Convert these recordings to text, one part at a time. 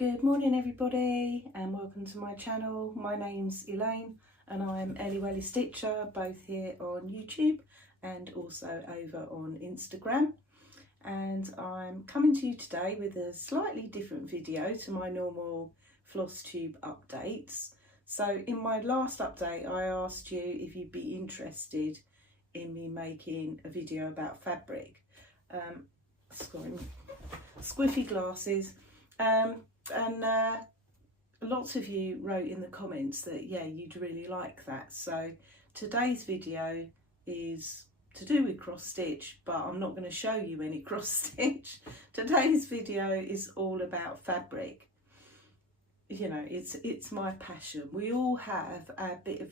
Good morning everybody and welcome to my channel. My name's Elaine and I'm Ellie Welly Stitcher, both here on YouTube and also over on Instagram. And I'm coming to you today with a slightly different video to my normal Flosstube updates. So in my last update I asked you if you'd be interested in me making a video about fabric. Squiffy glasses. And lots of you wrote in the comments that yeah, you'd really like that. So today's video is to do with cross stitch, but I'm not going to show you any cross stitch. Today's video is all about fabric. You know, it's my passion. We all have a bit of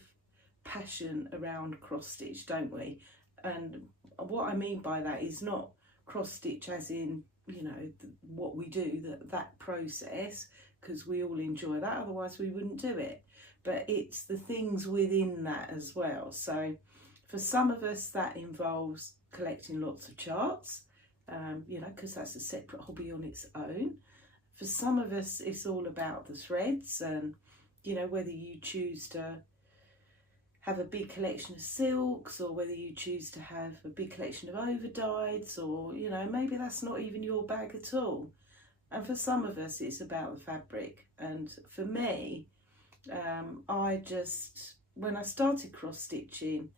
passion around cross stitch, don't we? And what I mean by that is not cross stitch as in, you know, what we do, that process, because we all enjoy that, otherwise we wouldn't do it, but it's the things within that as well. So for some of us that involves collecting lots of charts, you know, because that's a separate hobby on its own. For some of us it's all about the threads, and you know, whether you choose to have a big collection of silks or whether you choose to have a big collection of overdyes, or you know, maybe that's not even your bag at all. And for some of us it's about the fabric. And for me, when I started cross stitching,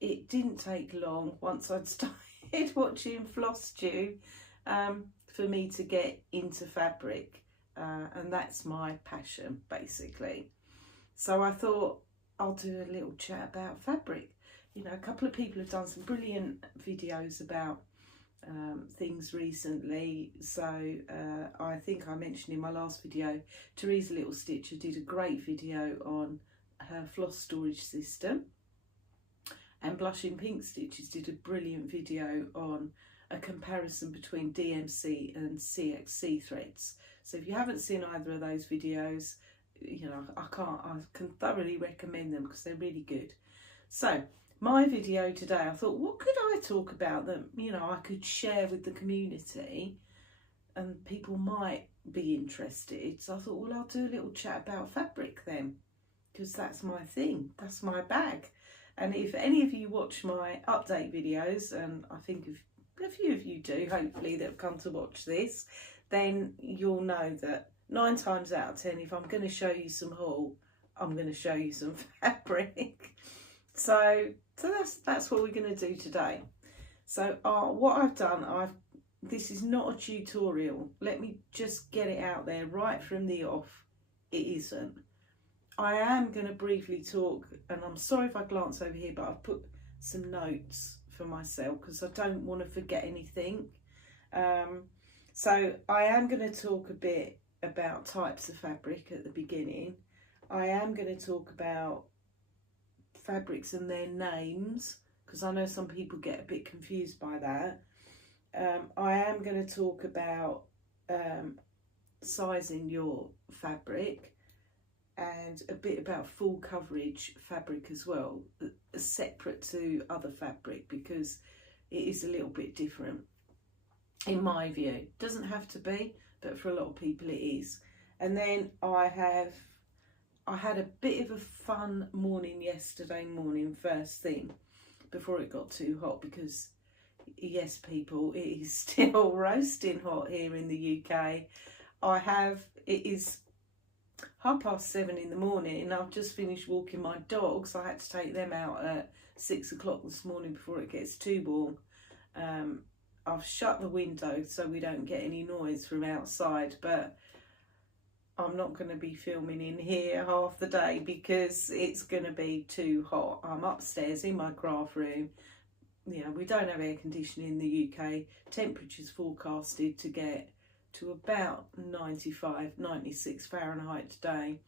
it didn't take long once I'd started watching Flosstube for me to get into fabric, and that's my passion basically. So I thought I'll do a little chat about fabric. You know, a couple of people have done some brilliant videos about things recently. So I think I mentioned in my last video, Teresa Little Stitcher did a great video on her floss storage system, and Blushing Pink Stitches did a brilliant video on a comparison between DMC and CXC threads. So if you haven't seen either of those videos, you know, I can thoroughly recommend them because they're really good. So my video today, I thought, what could I talk about that, you know, I could share with the community and people might be interested. So I thought, well, I'll do a little chat about fabric then, because that's my thing, that's my bag. And if any of you watch my update videos, and I think a few of you do, hopefully, that have come to watch this, then you'll know that 9 times out of 10, if I'm going to show you some haul, I'm going to show you some fabric. So that's what we're going to do today. So what I've done, this is not a tutorial. Let me just get it out there right from the off. It isn't. I am going to briefly talk, and I'm sorry if I glance over here, but I've put some notes for myself because I don't want to forget anything. So I am going to talk a bit about types of fabric at the beginning. I am going to talk about fabrics and their names, because I know some people get a bit confused by that. I am going to talk about sizing your fabric, and a bit about full coverage fabric as well, separate to other fabric, because it is a little bit different in my view. Doesn't have to be, but for a lot of people it is. And then I had a bit of a fun morning yesterday morning, first thing, before it got too hot, because yes people, it is still roasting hot here in the UK. It is 7:30 in the morning and I've just finished walking my dogs. I had to take them out at 6 o'clock this morning before it gets too warm. I've shut the window so we don't get any noise from outside, but I'm not going to be filming in here half the day because it's going to be too hot. I'm upstairs in my craft room. You know, we don't have air conditioning in the UK. Temperatures forecasted to get to about 95, 96 Fahrenheit today.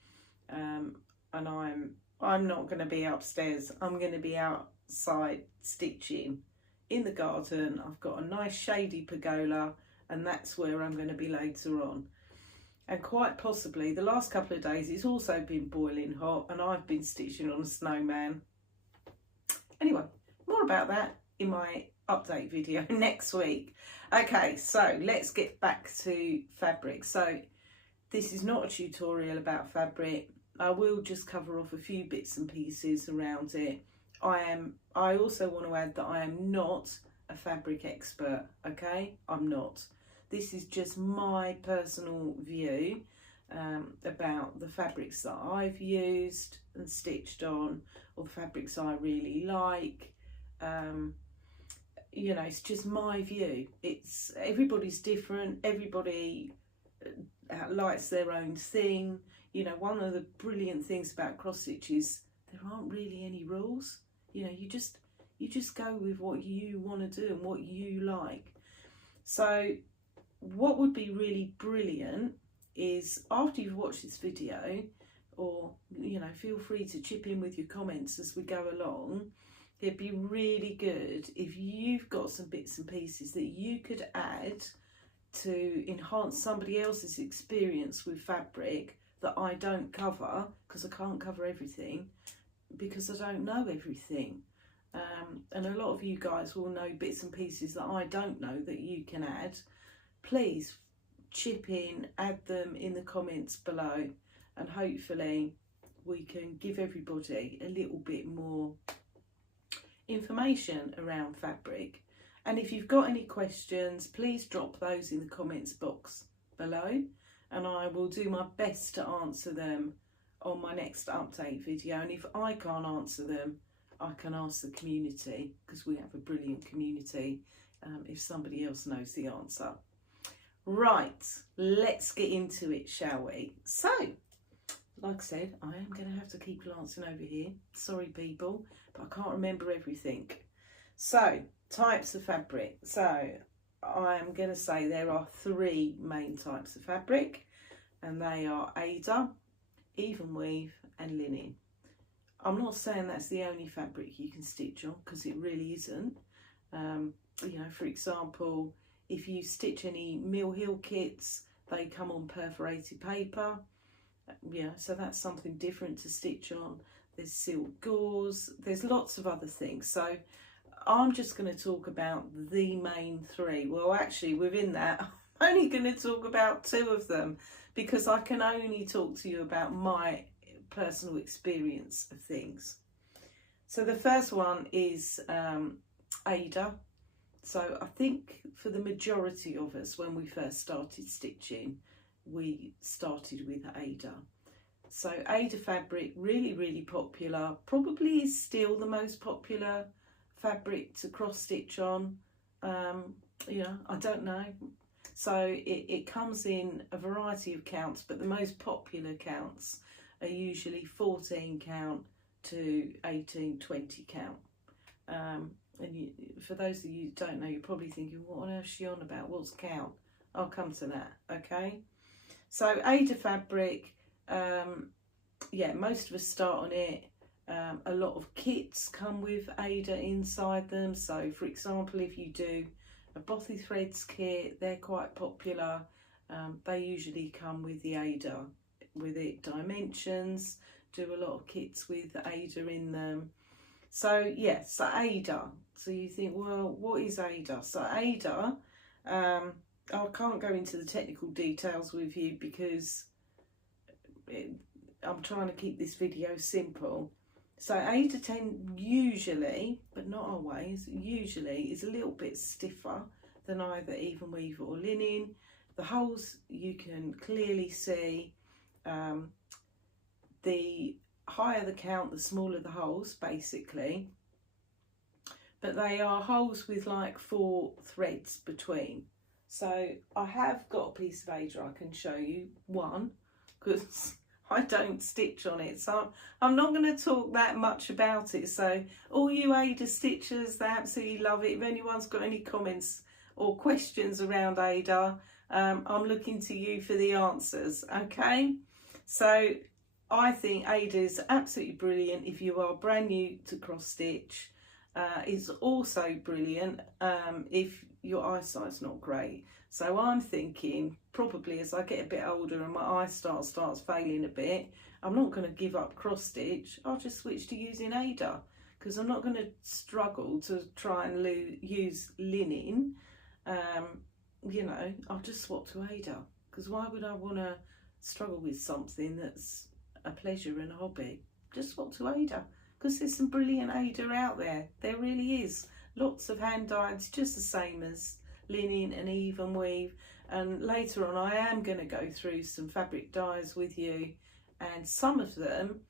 And I'm not going to be upstairs. I'm going to be outside stitching in the garden. I've got a nice shady pergola, and that's where I'm going to be later on. And quite possibly the last couple of days it's also been boiling hot and I've been stitching on a snowman. Anyway, more about that in my update video next week. Okay, so let's get back to fabric. So this is not a tutorial about fabric. I will just cover off a few bits and pieces around it. I also want to add that I am not a fabric expert, okay? I'm not. This is just my personal view about the fabrics that I've used and stitched on, or the fabrics I really like. You know, it's just my view. It's everybody's different. Everybody likes their own thing. You know, one of the brilliant things about cross stitch is there aren't really any rules. You know, you just go with what you want to do and what you like. So what would be really brilliant is, after you've watched this video, or you know, feel free to chip in with your comments as we go along. It'd be really good if you've got some bits and pieces that you could add to enhance somebody else's experience with fabric that I don't cover, because I can't cover everything, because I don't know everything. And a lot of you guys will know bits and pieces that I don't know that you can add. Please chip in, add them in the comments below, and hopefully we can give everybody a little bit more information around fabric. And if you've got any questions, please drop those in the comments box below, and I will do my best to answer them on my next update video. And if I can't answer them, I can ask the community, because we have a brilliant community, if somebody else knows the answer. Right, let's get into it, shall we? So, like I said, I am going to have to keep glancing over here. Sorry people, but I can't remember everything. So, types of fabric. So, I'm going to say there are 3 main types of fabric, and they are Aida, Evenweave and linen. I'm not saying that's the only fabric you can stitch on, because it really isn't. You know, for example, if you stitch any Mill Hill kits, they come on perforated paper. Yeah, so that's something different to stitch on. There's silk gauze, there's lots of other things. So I'm just going to talk about the main 3. Well, actually, within that, I'm only going to talk about 2 of them, because I can only talk to you about my personal experience of things. So the first one is Aida. So I think for the majority of us, when we first started stitching, we started with Aida. So Aida fabric, really, really popular, probably is still the most popular fabric to cross stitch on. You know, I don't know. So it comes in a variety of counts, but the most popular counts are usually 14 count to 18, 20 count. And for those of you who don't know, you're probably thinking, what on earth is she on about? What's count? I'll come to that, okay? So Aida fabric, yeah, most of us start on it. A lot of kits come with Aida inside them. So for example, if you do a Bothy Threads kit, they're quite popular. They usually come with the Aida with it. Dimensions do a lot of kits with Aida in them. So yeah, so Aida. So you think, well, what is Aida? So Aida, I can't go into the technical details with you, because I'm trying to keep this video simple. So Aida usually, but not always, usually is a little bit stiffer than either Evenweave or linen. The holes you can clearly see. The higher the count, the smaller the holes, basically. But they are holes with like 4 threads between. So I have got a piece of Aida I can show you, one, because I don't stitch on it, so I'm not going to talk that much about it. So all you Aida stitchers, they absolutely love it. If anyone's got any comments or questions around Aida, I'm looking to you for the answers, okay? So I think Aida is absolutely brilliant if you are brand new to cross stitch. It's also brilliant if your eyesight's not great. So I'm thinking, probably as I get a bit older and my eyesight starts failing a bit, I'm not going to give up cross stitch. I'll just switch to using Aida, because I'm not going to struggle to try and use linen. You know, I'll just swap to Aida, because why would I want to struggle with something that's a pleasure and a hobby, just swap to Aida, because there's some brilliant Aida out there. There really is. Lots of hand dyed, just the same as linen and Evenweave. And later on I am going to go through some fabric dyes with you, and some of them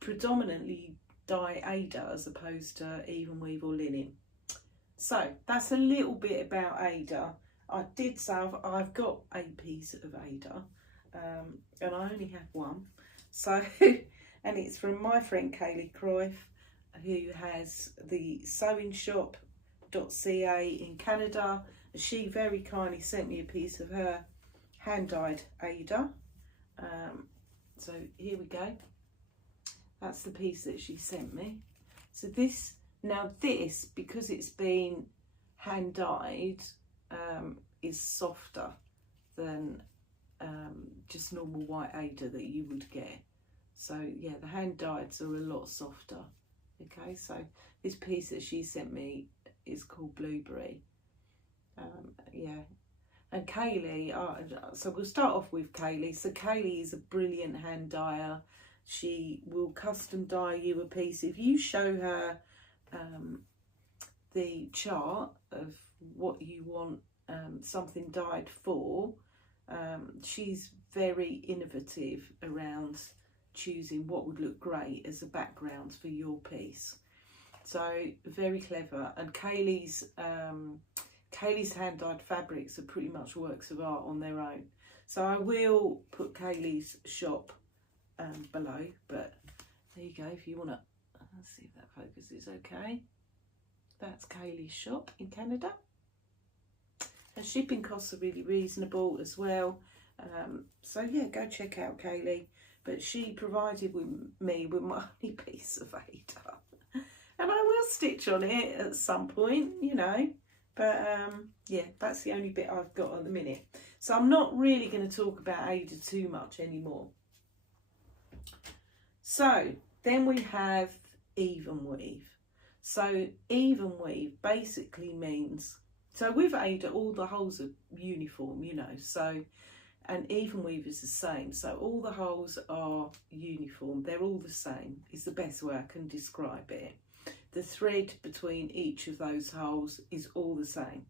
predominantly dye Aida as opposed to Evenweave or linen. So that's a little bit about Aida. I did say I've got a piece of Aida, and I only have one. So, and it's from my friend Kaylee Cruyff, who has the sewing shop.ca in Canada. She very kindly sent me a piece of her hand dyed Aida. So here we go. That's the piece that she sent me. So this, because it's been hand dyed, is softer than just normal white Aida that you would get. So yeah, the hand dyeds are a lot softer. Okay, so this piece that she sent me is called Blueberry. Yeah, and Kaylee, so we'll start off with Kaylee. So Kaylee is a brilliant hand dyer. She will custom dye you a piece. If you show her the chart of what you want something dyed for, she's very innovative around choosing what would look great as a background for your piece. So very clever. And Kaylee's hand dyed fabrics are pretty much works of art on their own. So I will put Kaylee's shop below, but there you go. If you want to, let's see if that focuses okay. That's Kaylee's shop in Canada. Her shipping costs are really reasonable as well. So yeah, go check out Kaylee. But she provided me with my only piece of Aida, and I will stitch on it at some point, you know. But yeah, that's the only bit I've got at the minute. So I'm not really going to talk about Aida too much anymore. So then we have Evenweave. So Evenweave basically means, so with Aida all the holes are uniform, you know, so, and Evenweave is the same. So all the holes are uniform, they're all the same, is the best way I can describe it. The thread between each of those holes is all the same.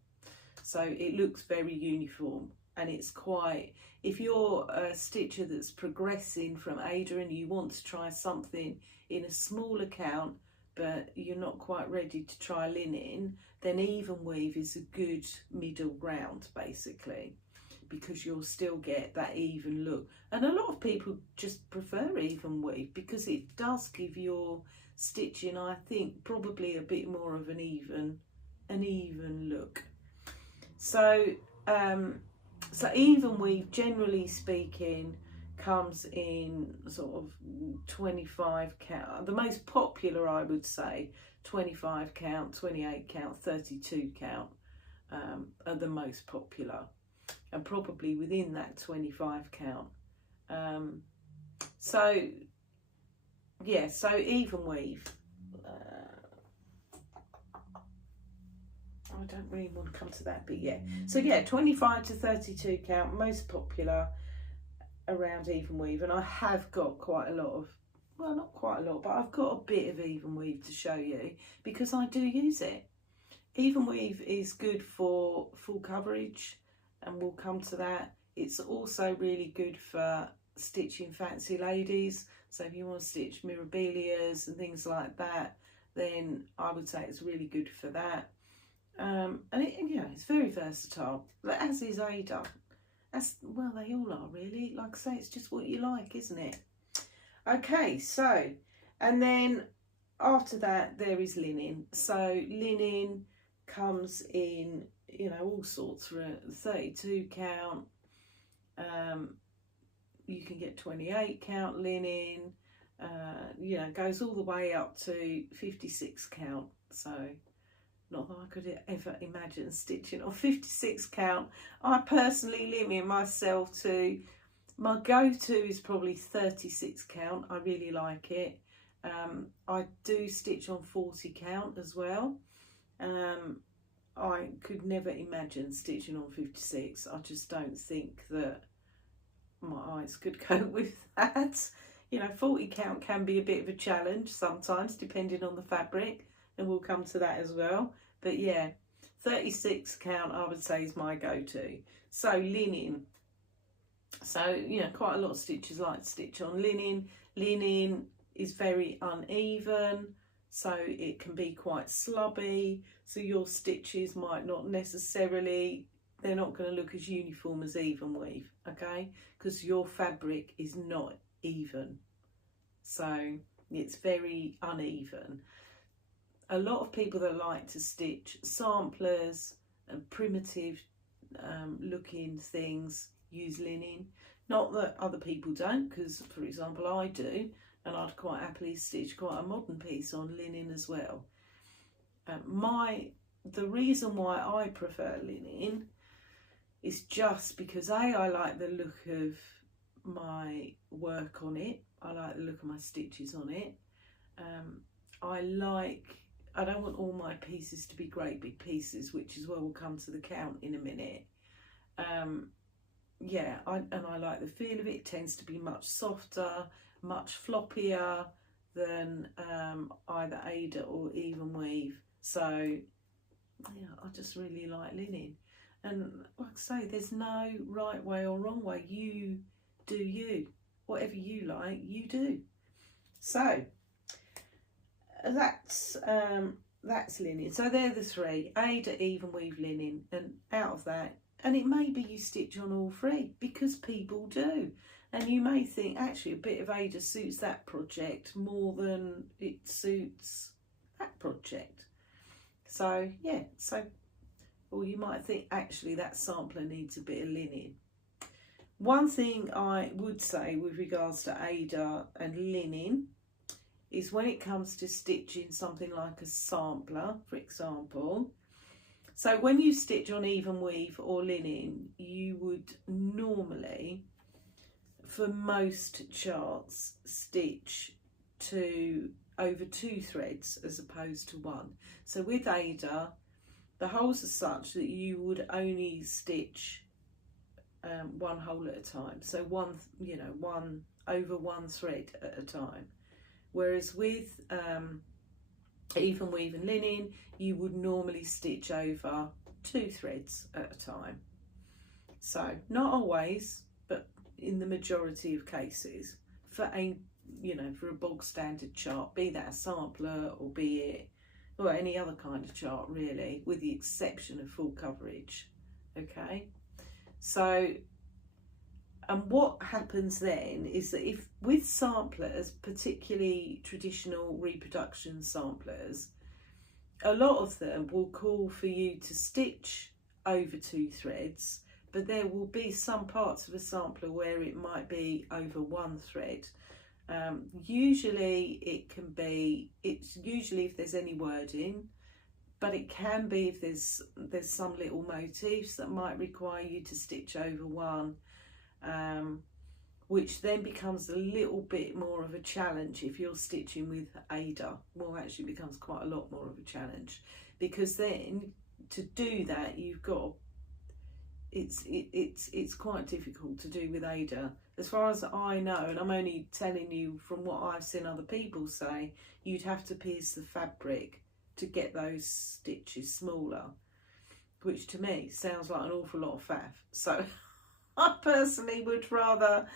So it looks very uniform, and it's quite, if you're a stitcher that's progressing from Aida and you want to try something in a smaller count, but you're not quite ready to try linen, then Evenweave is a good middle ground basically, because you'll still get that even look. And a lot of people just prefer Evenweave because it does give your stitching, I think, probably a bit more of an even look. So so Evenweave, generally speaking, comes in sort of 25 count. The most popular, I would say, 25 count, 28 count, 32 count are the most popular, and probably within that 25 count. So yeah, so Evenweave, I don't really want to come to that, but yeah. So yeah, 25 to 32 count, most popular around Evenweave. And I have got quite a lot of, well, not quite a lot, but I've got a bit of Evenweave to show you because I do use it. Evenweave is good for full coverage, and we'll come to that. It's also really good for stitching fancy ladies. So if you want to stitch mirabilias and things like that, then I would say it's really good for that. And it's very versatile, as is Aida. Well, they all are really. Like I say, it's just what you like, isn't it? Okay, so, and then after that there is linen. So linen comes in, you know, all sorts, for a 32 count. You can get 28 count linen, you know, goes all the way up to 56 count. So not that I could ever imagine stitching on 56 count. I personally limit myself to, my go-to is probably 36 count. I really like it. I do stitch on 40 count as well. I could never imagine stitching on 56. I just don't think that my eyes could cope with that. You know, 40 count can be a bit of a challenge sometimes, depending on the fabric, and we'll come to that as well. But yeah, 36 count I would say is my go-to. So linen. So, you know, quite a lot of stitchers like to stitch on linen. Linen is very uneven, so it can be quite slubby. So your stitches might not necessarily, they're not going to look as uniform as Evenweave, okay? Because your fabric is not even. So it's very uneven. A lot of people that like to stitch samplers and primitive looking things use linen. Not that other people don't, because for example I do, and I'd quite happily stitch quite a modern piece on linen as well. The reason why I prefer linen is just because I like the look of my work on it. I like the look of my stitches on it. I don't want all my pieces to be great big pieces, which is where we'll come to the count in a minute. Yeah, I like the feel of it. It tends to be much softer, much floppier than either Aida or Evenweave. So yeah, I just really like linen. And like I say, there's no right way or wrong way. You do you. Whatever you like, you do. So that's linen. So they're the three: Aida, Evenweave, linen. And out of that, and it may be you stitch on all three, because people do. And you may think, actually, a bit of Aida suits that project more than it suits that project. So, yeah. Or you might think, actually, that sampler needs a bit of linen. One thing I would say with regards to Aida and linen is when it comes to stitching something like a sampler, for example. So when you stitch on Evenweave or linen, you would normally, for most charts, stitch over 2 threads as opposed to 1. So with Aida, the holes are such that you would only stitch 1 hole at a time. So one over 1 thread at a time. Whereas with Evenweave and linen, you would normally stitch over 2 threads at a time. So not always, but in the majority of cases, for a bog standard chart, be that a sampler or be it any other kind of chart really, with the exception of full coverage. Okay, so and what happens then is that if with samplers, particularly traditional reproduction samplers, a lot of them will call for you to stitch over 2 threads, but there will be some parts of a sampler where it might be over 1 thread. Usually it's usually if there's any wording, but it can be if there's some little motifs that might require you to stitch over 1, which then becomes a little bit more of a challenge if you're stitching with Aida. Well, actually becomes quite a lot more of a challenge, because then to do that you've got, it's quite difficult to do with Aida. As far as I know, and I'm only telling you from what I've seen other people say, you'd have to pierce the fabric to get those stitches smaller, which to me sounds like an awful lot of faff. So I personally would rather,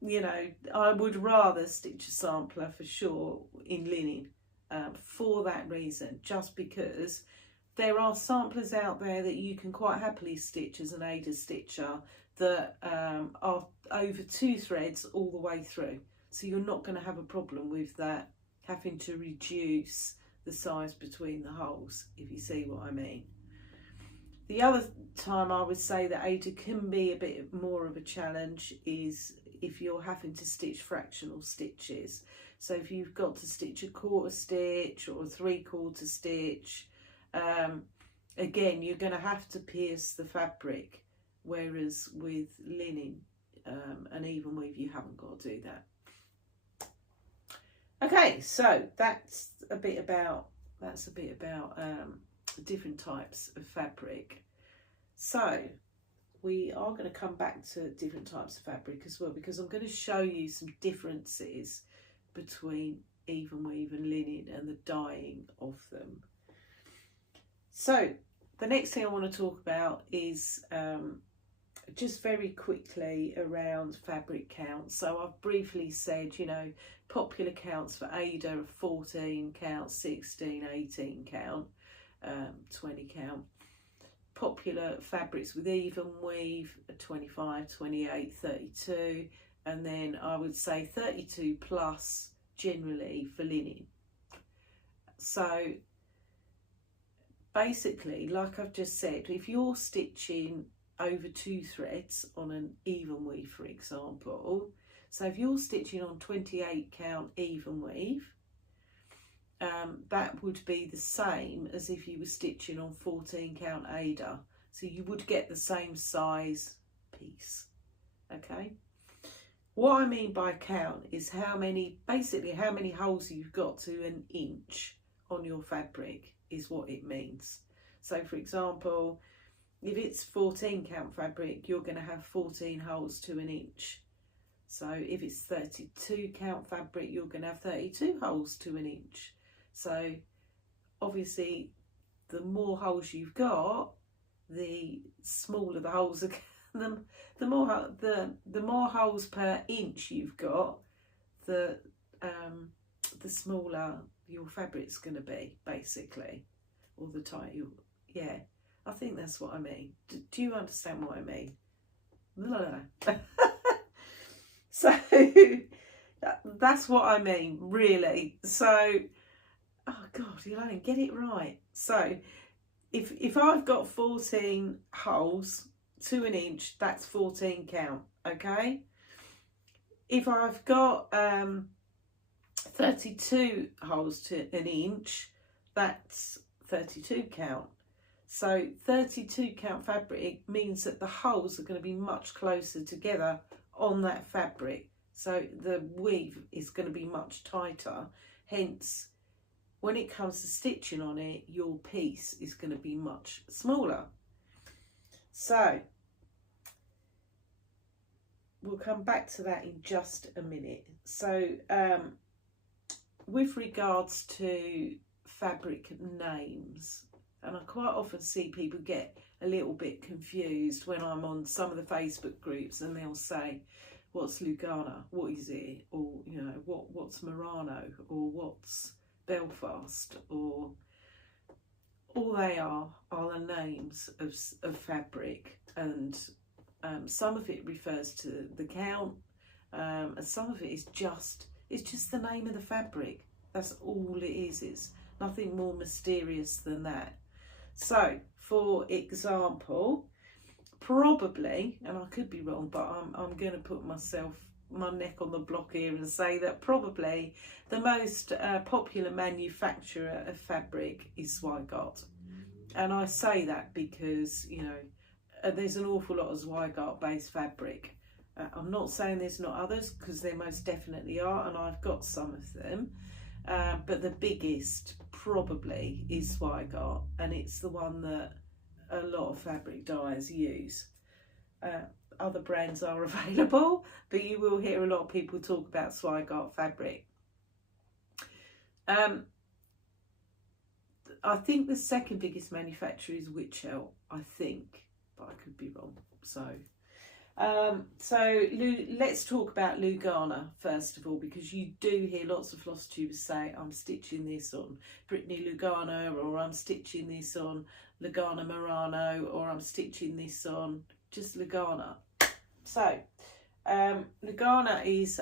I would rather stitch a sampler for sure in linen for that reason, just because there are samplers out there that you can quite happily stitch as an Aida stitcher that are over 2 threads all the way through. So you're not going to have a problem with that, having to reduce the size between the holes, if you see what I mean. The other time I would say that Aida can be a bit more of a challenge is if you're having to stitch fractional stitches. So if you've got to stitch a 1/4 stitch or a 3/4 stitch, again, you're going to have to pierce the fabric, whereas with linen and Evenweave, you haven't got to do that. Okay, so that's a bit about different types of fabric. So we are going to come back to different types of fabric as well, because I'm going to show you some differences between Evenweave and linen and the dyeing of them. So the next thing I want to talk about is just very quickly around fabric counts. So I've briefly said, you know, popular counts for Aida are 14 count, 16, 18 count, 20 count. Popular fabrics with Evenweave are 25, 28, 32, and then I would say 32 plus generally for linen. So basically, like I've just said, if you're stitching over 2 threads on an Evenweave, for example, so if you're stitching on 28 count Evenweave, that would be the same as if you were stitching on 14 count Aida. So you would get the same size piece, okay? What I mean by count is basically how many holes you've got to an inch on your fabric is what it means. So for example, if it's 14 count fabric, you're going to have 14 holes to an inch. So if it's 32 count fabric, you're going to have 32 holes to an inch. So obviously the more holes you've got, the smaller the holes are. The more holes per inch you've got, the smaller your fabric's going to be, basically, or the tighter. Yeah, I think that's what I mean. Do you understand what I mean? So that's what I mean, really. So, oh God, you don't get it right. So if I've got 14 holes to an inch, that's 14 count, okay? If I've got 32 holes to an inch, that's 32 count. So 32 count fabric means that the holes are going to be much closer together on that fabric, so the weave is going to be much tighter. Hence, when it comes to stitching on it, your piece is going to be much smaller. So we'll come back to that in just a minute. So with regards to fabric names, and I quite often see people get a little bit confused when I'm on some of the Facebook groups, and they'll say, what's Lugana, what is it, or you know, what's Murano, or what's Belfast, or all they are the names of fabric, and some of it refers to the count, and some of it is just the name of the fabric. That's all it is. It's nothing more mysterious than that. So for example, probably, and I could be wrong, but I'm going to put my neck on the block here and say that probably the most popular manufacturer of fabric is Zweigart. And I say that because, you know, there's an awful lot of Zweigart based fabric. I'm not saying there's not others, because there most definitely are, and I've got some of them. But the biggest probably is Zweigart, and it's the one that a lot of fabric dyers use. Other brands are available, but you will hear a lot of people talk about Zweigart fabric. I think the second biggest manufacturer is Witchelt, I think, but I could be wrong. So let's talk about Lugana first of all, because you do hear lots of Flosstubers say, I'm stitching this on Brittany Lugana, or I'm stitching this on Lugana Murano, or I'm stitching this on just Lugana. So Lugana is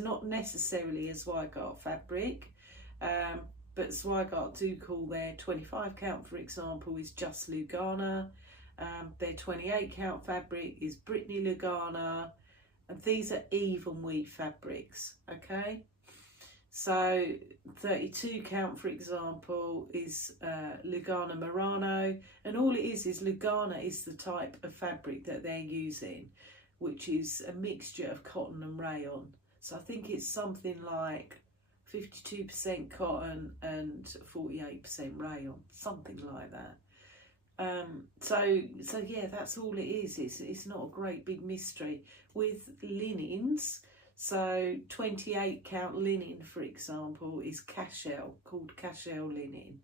not necessarily a Zweigart fabric, but Zweigart do call their 25 count, for example, is just Lugana. Their 28 count fabric is Brittany Lugana, and these are Evenweave fabrics, okay? So 32 count, for example, is Lugana Murano, and all it is Lugana is the type of fabric that they're using, which is a mixture of cotton and rayon. So I think it's something like 52% cotton and 48% rayon, something like that. So yeah, that's all it is. It's not a great big mystery. With linens, so 28 count linen, for example, is cashel, called cashel linen.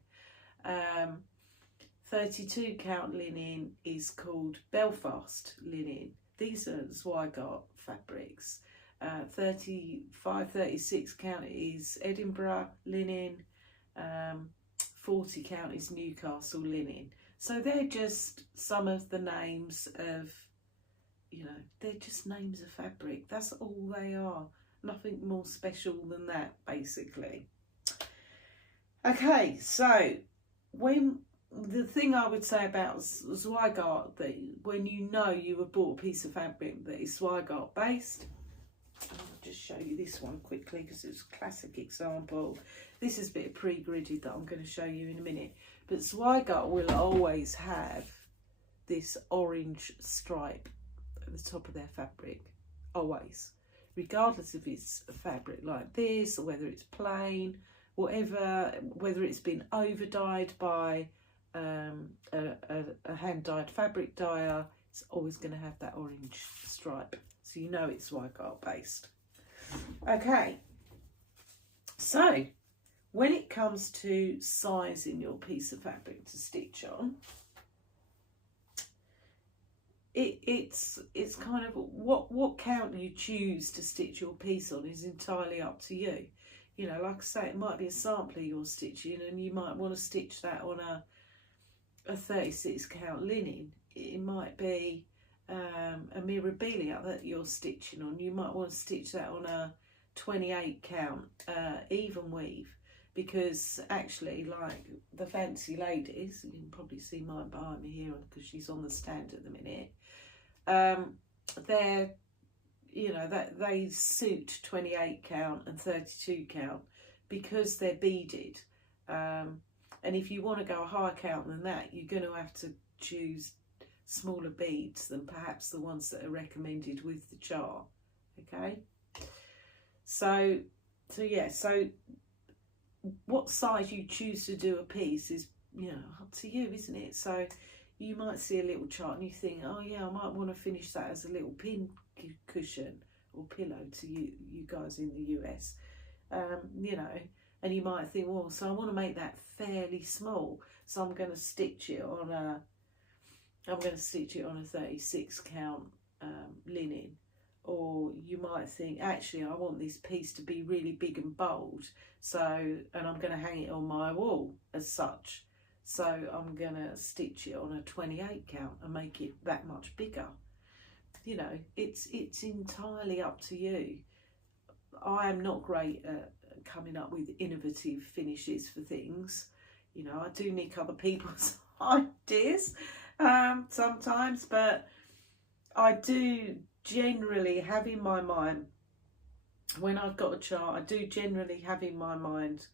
32 count linen is called Belfast linen. These are Zweigart fabrics. 36 count is Edinburgh linen. 40 count is Newcastle linen. So they're just some of the names of, you know, they're just names of fabric. That's all they are. Nothing more special than that, basically. Okay, so the thing I would say about Zweigart, that when you know you have bought a piece of fabric that is Zweigart based, I'll just show you this one quickly because it's a classic example. This is a bit pre-gridded that I'm going to show you in a minute. But Zweigart will always have this orange stripe at the top of their fabric, always. Regardless if it's a fabric like this or whether it's plain, whatever, whether it's been over-dyed by a hand-dyed fabric dyer, it's always going to have that orange stripe. So you know it's Zweigart based. Okay, so when it comes to sizing your piece of fabric to stitch on, it's kind of what count you choose to stitch your piece on is entirely up to you. You know, like I say, it might be a sampler you're stitching and you might want to stitch that on a 36 count linen. It might be a mirabilia that you're stitching on. You might want to stitch that on a 28 count Evenweave, because actually, like the fancy ladies, you can probably see mine behind me here because she's on the stand at the minute, they're, you know, that they suit 28 count and 32 count because they're beaded, and if you want to go a higher count than that, you're going to have to choose smaller beads than perhaps the ones that are recommended with the chart. Okay, so yeah, so what size you choose to do a piece is, you know, up to you, isn't it? So you might see a little chart and you think, oh yeah, I might want to finish that as a little pin cushion or pillow to you guys in the US, you know, and you might think, well, so I want to make that fairly small, so I'm going to stitch it on a 36 count linen. Or you might think, actually, I want this piece to be really big and bold, and I'm going to hang it on my wall as such, so I'm going to stitch it on a 28 count and make it that much bigger. You know, it's entirely up to you. I am not great at coming up with innovative finishes for things. You know, I do nick other people's ideas sometimes, but I do generally have in my mind, when I've got a chart, I do generally have in my mind,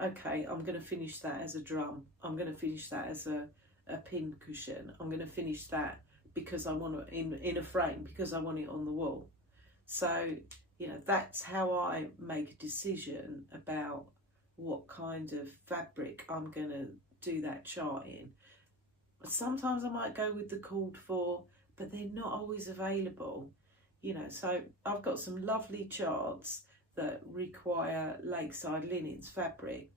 okay, I'm going to finish that as a drum, I'm going to finish that as a pin cushion, I'm going to finish that because I want it in a frame, because I want it on the wall. So, you know, that's how I make a decision about what kind of fabric I'm going to do that chart in. Sometimes I might go with the called for, but they're not always available, you know. So I've got some lovely charts that require Lakeside Linens fabric.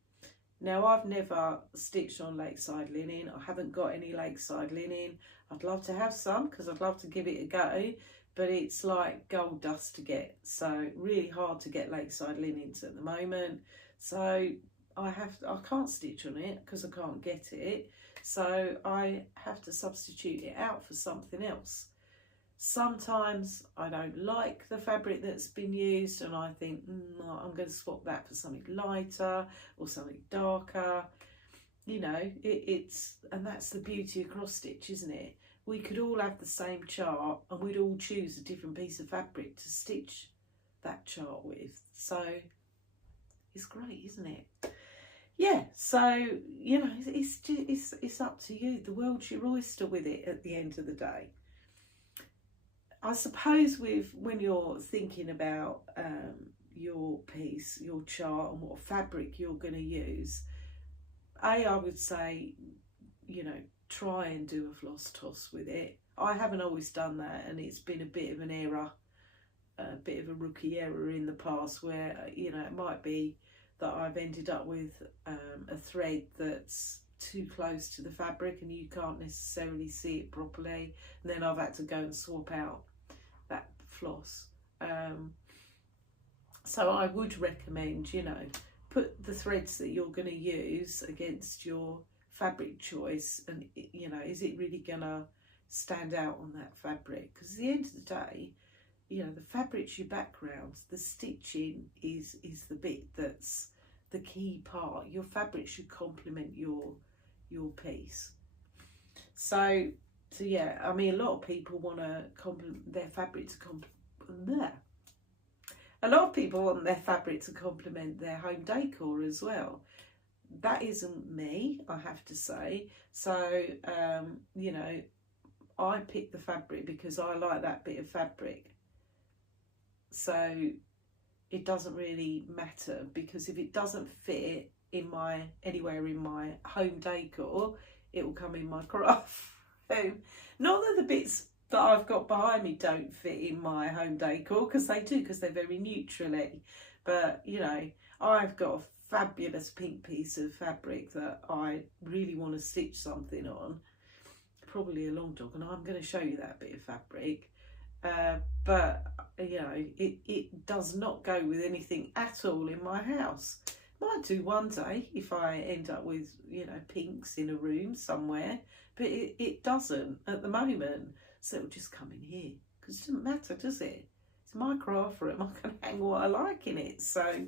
Now, I've never stitched on Lakeside linen. I haven't got any Lakeside linen. I'd love to have some because I'd love to give it a go, but it's like gold dust to get. So really hard to get Lakeside linens at the moment. So I can't stitch on it because I can't get it. So I have to substitute it out for something else. Sometimes I don't like the fabric that's been used and I think, I'm going to swap that for something lighter or something darker. You know, and that's the beauty of cross stitch, isn't it? We could all have the same chart and we'd all choose a different piece of fabric to stitch that chart with. So it's great, isn't it? Yeah, so, you know, it's up to you. The world's your oyster with it at the end of the day. I suppose when you're thinking about your piece, your chart, and what fabric you're going to use, I would say you know, try and do a floss toss with it. I haven't always done that, and it's been a bit of an error, a bit of a rookie error in the past, where, you know, it might be that I've ended up with a thread that's too close to the fabric and you can't necessarily see it properly, and then I've had to go and swap out that floss. So I would recommend, you know, put the threads that you're going to use against your fabric choice, and, you know, is it really going to stand out on that fabric? Because at the end of the day, you know, the fabric's your background, the stitching is the bit that's the key part. Your fabric should complement your piece. So yeah, I mean, a lot of people want to complement their fabric to complement. A lot of people want their fabric to complement their home decor as well. That isn't me, I have to say. So you know, I pick the fabric because I like that bit of fabric. So it doesn't really matter, because if it doesn't fit in anywhere in my home decor, it will come in my craft room. Not that the bits that I've got behind me don't fit in my home decor, because they do, because they're very neutrally. But, you know, I've got a fabulous pink piece of fabric that I really want to stitch something on, probably a long dog, and I'm going to show you that bit of fabric. But, you know, it does not go with anything at all in my house. Might do one day if I end up with, you know, pinks in a room somewhere, but it doesn't at the moment. So it'll just come in here, because it doesn't matter, does it? It's my craft room. I can hang what I like in it. So,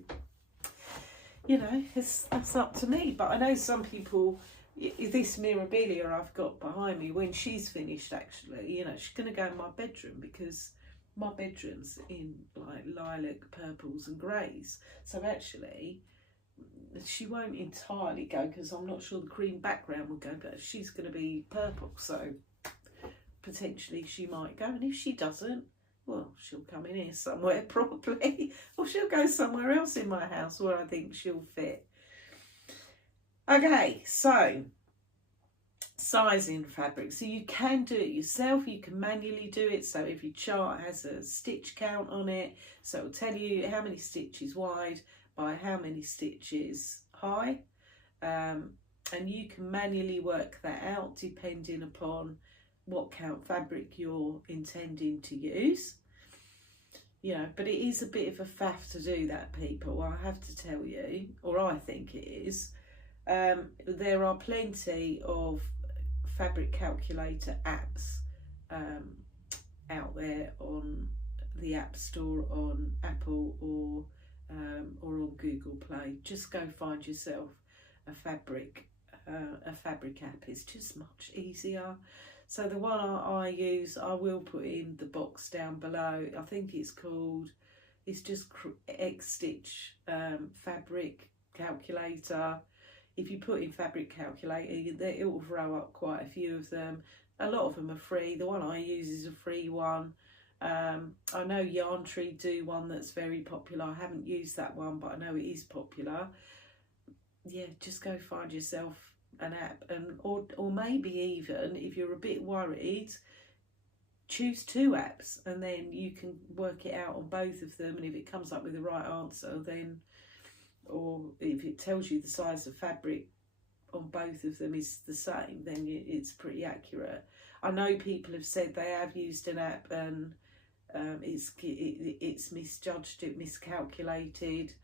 you know, that's up to me. But I know some people, this Mirabilia I've got behind me, when she's finished, actually, you know, she's going to go in my bedroom, because my bedroom's in like lilac purples and greys. So actually, she won't entirely go, because I'm not sure the cream background will go, but she's going to be purple. So potentially she might go, and if she doesn't, well, she'll come in here somewhere probably, or she'll go somewhere else in my house where I think she'll fit. Okay, so sizing fabric. So you can do it yourself, you can manually do it. So if your chart has a stitch count on it, so it'll tell you how many stitches wide by how many stitches high, and you can manually work that out depending upon what count fabric you're intending to use. You know, but it is a bit of a faff to do that, people, I have to tell you, or I think it is. There are plenty of fabric calculator apps out there on the App Store on Apple or on Google Play. Just go find yourself a fabric app. It's just much easier. So the one I use, I will put in the box down below. I think it's just XStitch fabric calculator. If you put in fabric calculator, it will throw up quite a few of them. A lot of them are free. The one I use is a free one. I know Yarn Tree do one that's very popular. I haven't used that one, but I know it is popular. Yeah, just go find yourself an app, and or maybe even if you're a bit worried, choose 2 apps, and then you can work it out on both of them, and if it comes up with the right answer, then, or if it tells you the size of fabric on both of them is the same, then it's pretty accurate. I know people have said they have used an app and it's misjudged it, miscalculated.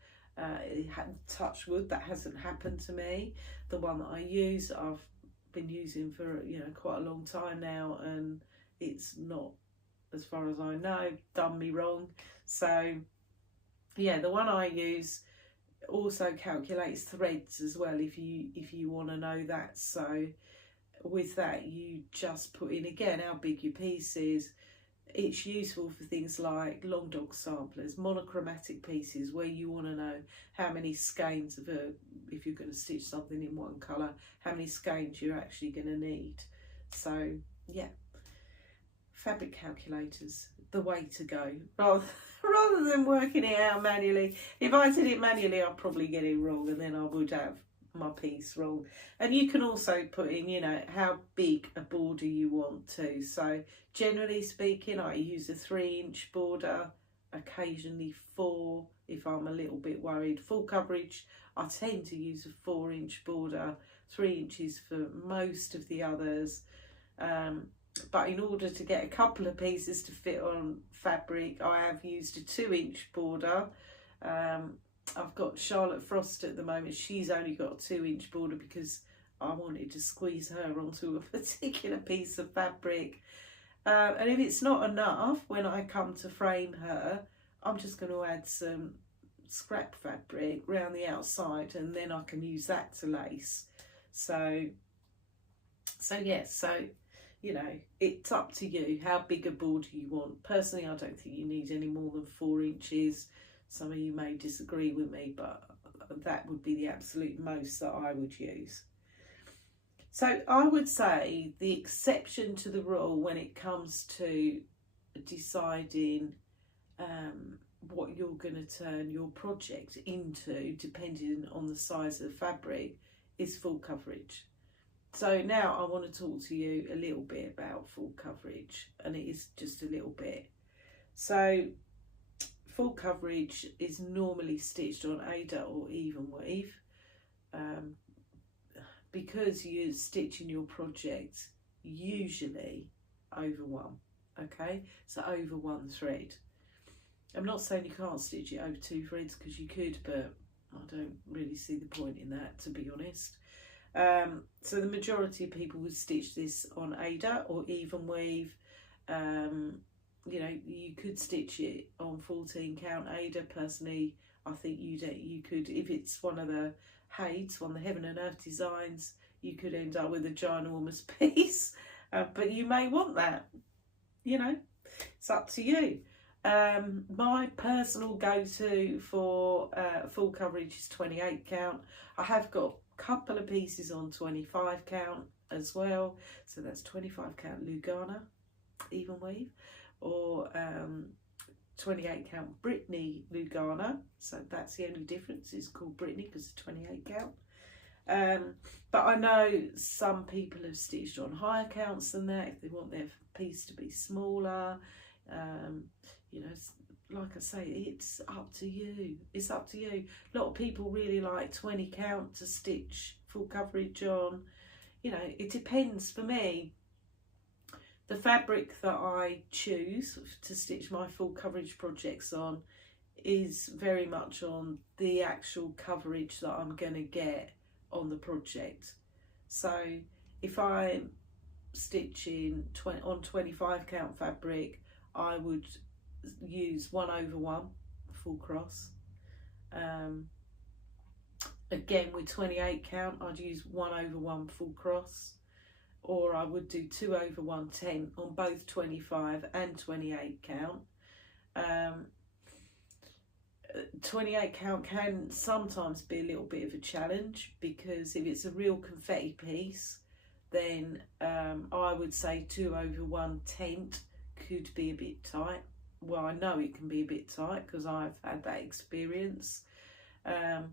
Touch wood, that hasn't happened to me. The one that I use, I've been using for, you know, quite a long time now, and it's not, as far as I know, done me wrong. So yeah, the one I use also calculates threads as well, if you want to know that. So with that, you just put in again how big your piece is. It's useful for things like long dog samplers, monochromatic pieces, where you want to know how many skeins of if you're going to stitch something in one colour, how many skeins you're actually going to need. So yeah, fabric calculators, the way to go, rather than working it out manually. If I did it manually, I'd probably get it wrong, and then I would have my piece wrong. And you can also put in, you know, how big a border you want to. So generally speaking, I use a 3-inch border, occasionally 4 if I'm a little bit worried. Full coverage, I tend to use a 4-inch border, 3 inches for most of the others. But in order to get a couple of pieces to fit on fabric, I have used a 2-inch border. I've got Charlotte Frost at the moment. She's only got a 2-inch border because I wanted to squeeze her onto a particular piece of fabric. And if it's not enough, when I come to frame her, I'm just going to add some scrap fabric around the outside, and then I can use that to lace. So yes, so you know, it's up to you how big a border you want. Personally, I don't think you need any more than 4 inches. Some of you may disagree with me, but that would be the absolute most that I would use. So I would say the exception to the rule when it comes to deciding what you're going to turn your project into, depending on the size of the fabric, is full coverage. So now I want to talk to you a little bit about full coverage, and it is just a little bit. So full coverage is normally stitched on Aida or Evenweave, because you're stitching your project usually over one, okay? So over one thread. I'm not saying you can't stitch it over 2 threads, because you could, but I don't really see the point in that, to be honest. So the majority of people would stitch this on Aida or Evenweave. You know, you could stitch it on 14 count Aida. Personally, I think you could, if it's one of the Heids, one of the Heaven and Earth designs, you could end up with a ginormous piece. But you may want that, you know, it's up to you. My personal go-to for full coverage is 28 count. I have got a couple of pieces on 25 count as well, so that's 25 count Lugana Evenweave, or 28 count Brittany Lugana. So that's the only difference, it's called Brittany because it's 28 count. But I know some people have stitched on higher counts than that if they want their piece to be smaller. You know, like I say, it's up to you. It's up to you. A lot of people really like 20 count to stitch full coverage on. You know, it depends. For me, the fabric that I choose to stitch my full coverage projects on is very much on the actual coverage that I'm going to get on the project. So if I'm stitching on 25 count fabric, I would use 1/1 full cross. Again, with 28 count, I'd use 1/1 full cross, or I would do 2/110 on both 25 and 28 count. 28 count can sometimes be a little bit of a challenge, because if it's a real confetti piece, then I would say 2/110 could be a bit tight. Well, I know it can be a bit tight because I've had that experience. But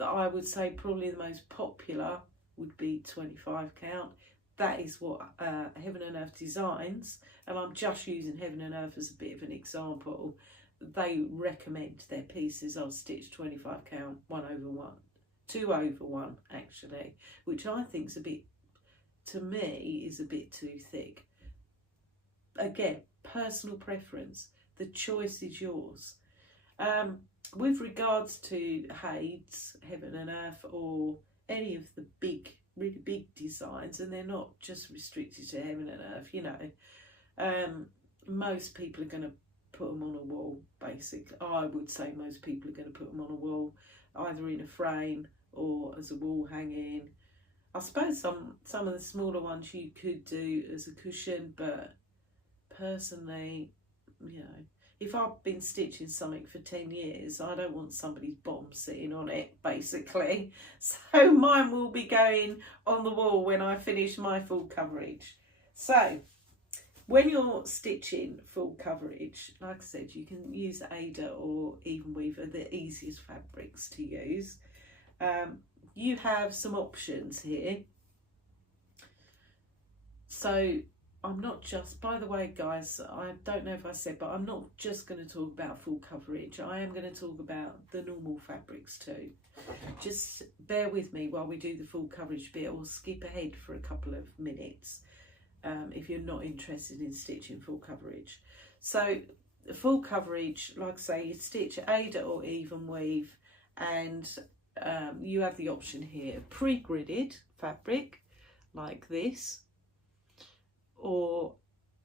I would say probably the most popular would be 25 count. That is what Heaven and Earth Designs, and I'm just using Heaven and Earth as a bit of an example, they recommend their pieces are stitched 25 count 1/1, 2/1 actually, which I think is a bit, to me, is a bit too thick. Again, personal preference, the choice is yours. With regards to Heids, Heaven and Earth, or any of the big, really big designs, and they're not just restricted to Heaven and Earth, you know, most people are going to put them on a wall, basically. I would say most people are going to put them on a wall, either in a frame or as a wall hanging. I suppose some of the smaller ones you could do as a cushion, but personally, you know, if I've been stitching something for 10 years, I don't want somebody's bottom sitting on it, basically. So mine will be going on the wall when I finish my full coverage. So when you're stitching full coverage, like I said, you can use Aida or Evenweave, are the easiest fabrics to use. you have some options here. So I'm not just, by the way guys, I don't know if I said, but I'm not just going to talk about full coverage. I am going to talk about the normal fabrics too. Just bear with me while we do the full coverage bit, or skip ahead for a couple of minutes if you're not interested in stitching full coverage. So full coverage, like I say, you stitch Aida or Evenweave, and you have the option here, pre-gridded fabric like this, or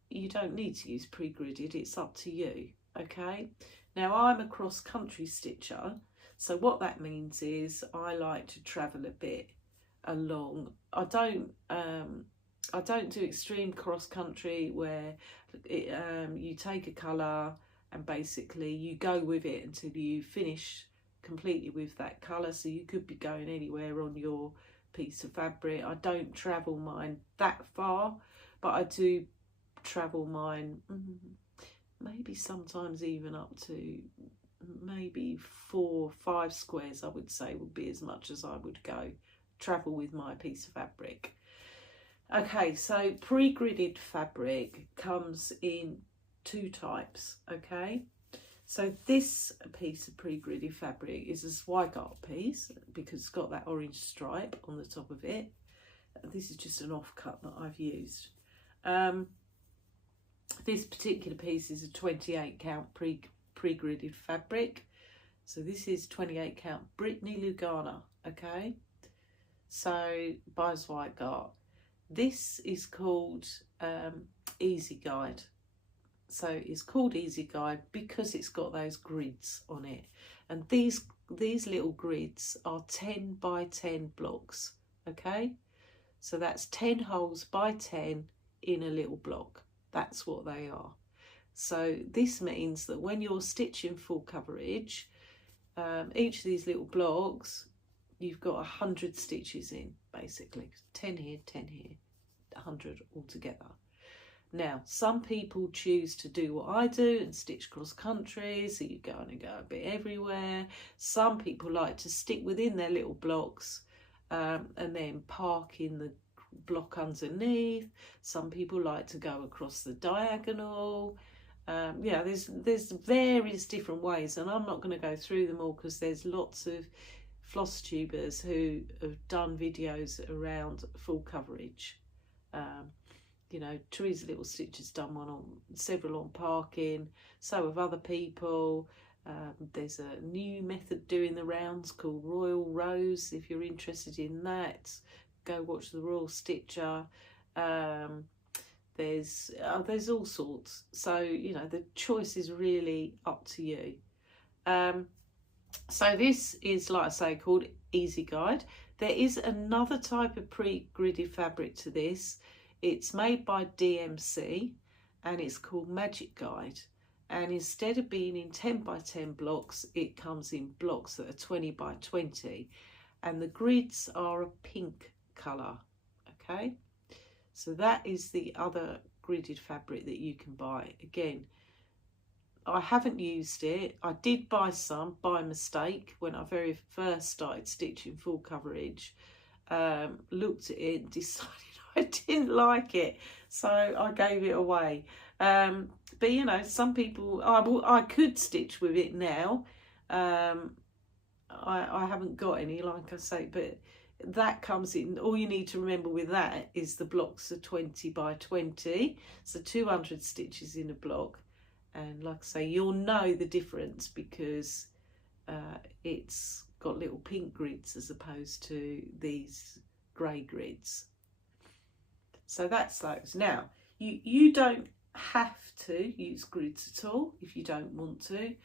you don't need to use pre-gridded, it's up to you. Okay, now I'm a cross-country stitcher, so what that means is I like to travel a bit along. I don't do extreme cross-country where you take a colour and basically you go with it until you finish completely with that colour. So you could be going anywhere on your piece of fabric. I don't travel mine that far, but I do travel mine maybe sometimes even up to maybe 4 or 5 squares, I would say would be as much as I would go travel with my piece of fabric. Okay, so pre-gridded fabric comes in 2 types. Okay, so this piece of pre-gridded fabric is a Zweigart piece because it's got that orange stripe on the top of it. This is just an offcut that I've used. This particular piece is a 28 count pre-gridded fabric. So this is 28 count Brittany Lugana. Okay, so by Zweigart. This is called Easy Guide. So it's called Easy Guide because it's got those grids on it, and these little grids are 10 by 10 blocks. Okay, so that's 10 holes by 10 in a little block. That's what they are. So this means that when you're stitching full coverage, each of these little blocks, you've got 100 stitches in, basically 10 here, 10 here, 100 altogether. Now some people choose to do what I do and stitch cross country, so you go and go a bit everywhere. Some people like to stick within their little blocks and then park in the block underneath. Some people like to go across the diagonal. Yeah, there's various different ways, and I'm not going to go through them all because there's lots of Flosstubers who have done videos around full coverage. You know, Teresa Little Stitch has done one on several on parking, so have other people. There's a new method doing the rounds called Royal Rose. If you're interested in that, go watch the Royal Stitcher. There's all sorts, so you know the choice is really up to you. So this is, like I say, called Easy Guide. There is another type of pre-gridded fabric to this. It's made by DMC and it's called Magic Guide. And instead of being in 10 by 10 blocks, it comes in blocks that are 20 by 20. And the grids are a pink colour. Okay, so that is the other gridded fabric that you can buy. Again, I haven't used it. I did buy some by mistake when I very first started stitching full coverage. Looked at it and decided I didn't like it, so I gave it away. But you know, some people, I could stitch with it now. I haven't got any, like I say, but that comes in. All you need to remember with that is the blocks are 20 by 20, so 200 stitches in a block. And like I say, you'll know the difference because it's got little pink grids as opposed to these grey grids. So that's those. Now, you don't have to use grids at all if you don't want to.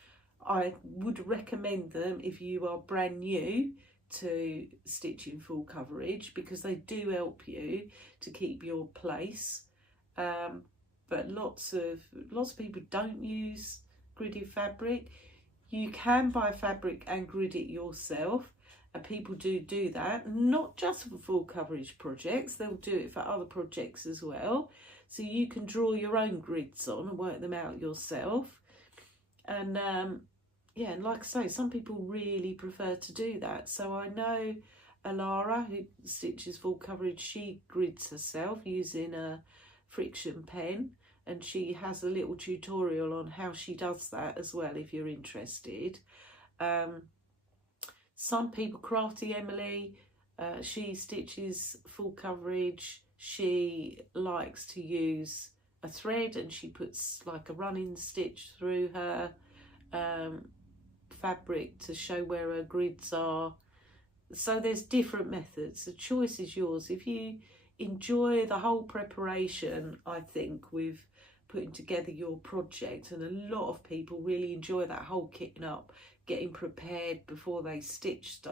I would recommend them if you are brand new to stitching full coverage because they do help you to keep your place. But lots of people don't use gridded fabric. You can buy fabric and grid it yourself, and people do that, not just for full coverage projects, they'll do it for other projects as well. So you can draw your own grids on and work them out yourself. And yeah, and like I say, some people really prefer to do that. So I know Aire, who stitches full coverage, she grids herself using a friction pen, and she has a little tutorial on how she does that as well if you're interested. Some people, Crafty Emily, she stitches full coverage. She likes to use a thread and she puts like a running stitch through her fabric to show where her grids are. So there's different methods. The choice is yours. If you enjoy the whole preparation, I think, with putting together your project, and a lot of people really enjoy that whole kitting up, getting prepared before they stitch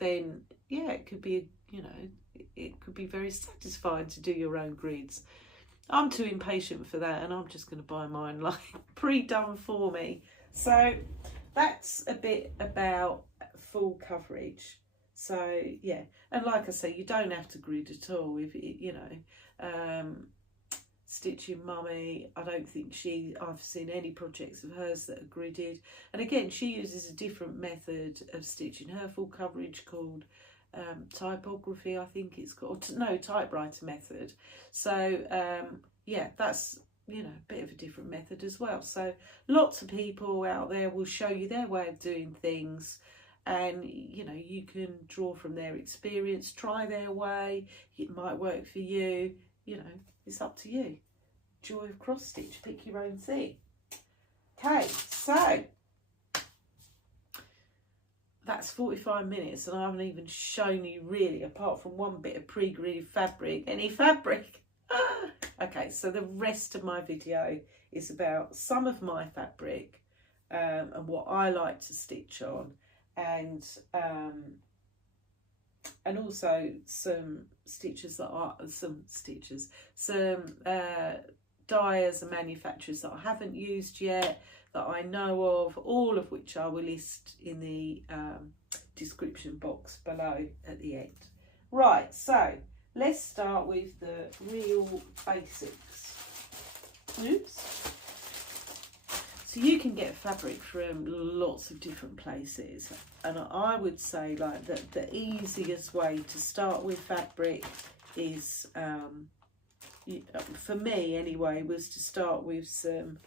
then yeah, it could be, you know, it could be very satisfying to do your own grids. I'm too impatient for that, and I'm just going to buy mine like pre-done for me. So that's a bit about full coverage. So yeah, and like I say, you don't have to grid at all. If you know, Stitching Mummy, I don't think I've seen any projects of hers that are gridded. And again, she uses a different method of stitching her full coverage called typography, I think it's called. No, typewriter method. So yeah, that's, you know, a bit of a different method as well. So lots of people out there will show you their way of doing things, and you know, you can draw from their experience, try their way. It might work for you, you know, it's up to you. Joy of cross stitch, pick your own thing. Okay, so that's 45 minutes and I haven't even shown you really, apart from one bit of pre-gridded fabric, any fabric. Okay, so the rest of my video is about some of my fabric and what I like to stitch on, and also some dyers and manufacturers that I haven't used yet, that I know of, all of which I will list in the description box below at the end. Right, so let's start with the real basics. Oops. So you can get fabric from lots of different places, and I would say like that the easiest way to start with fabric is, for me anyway, was to start with some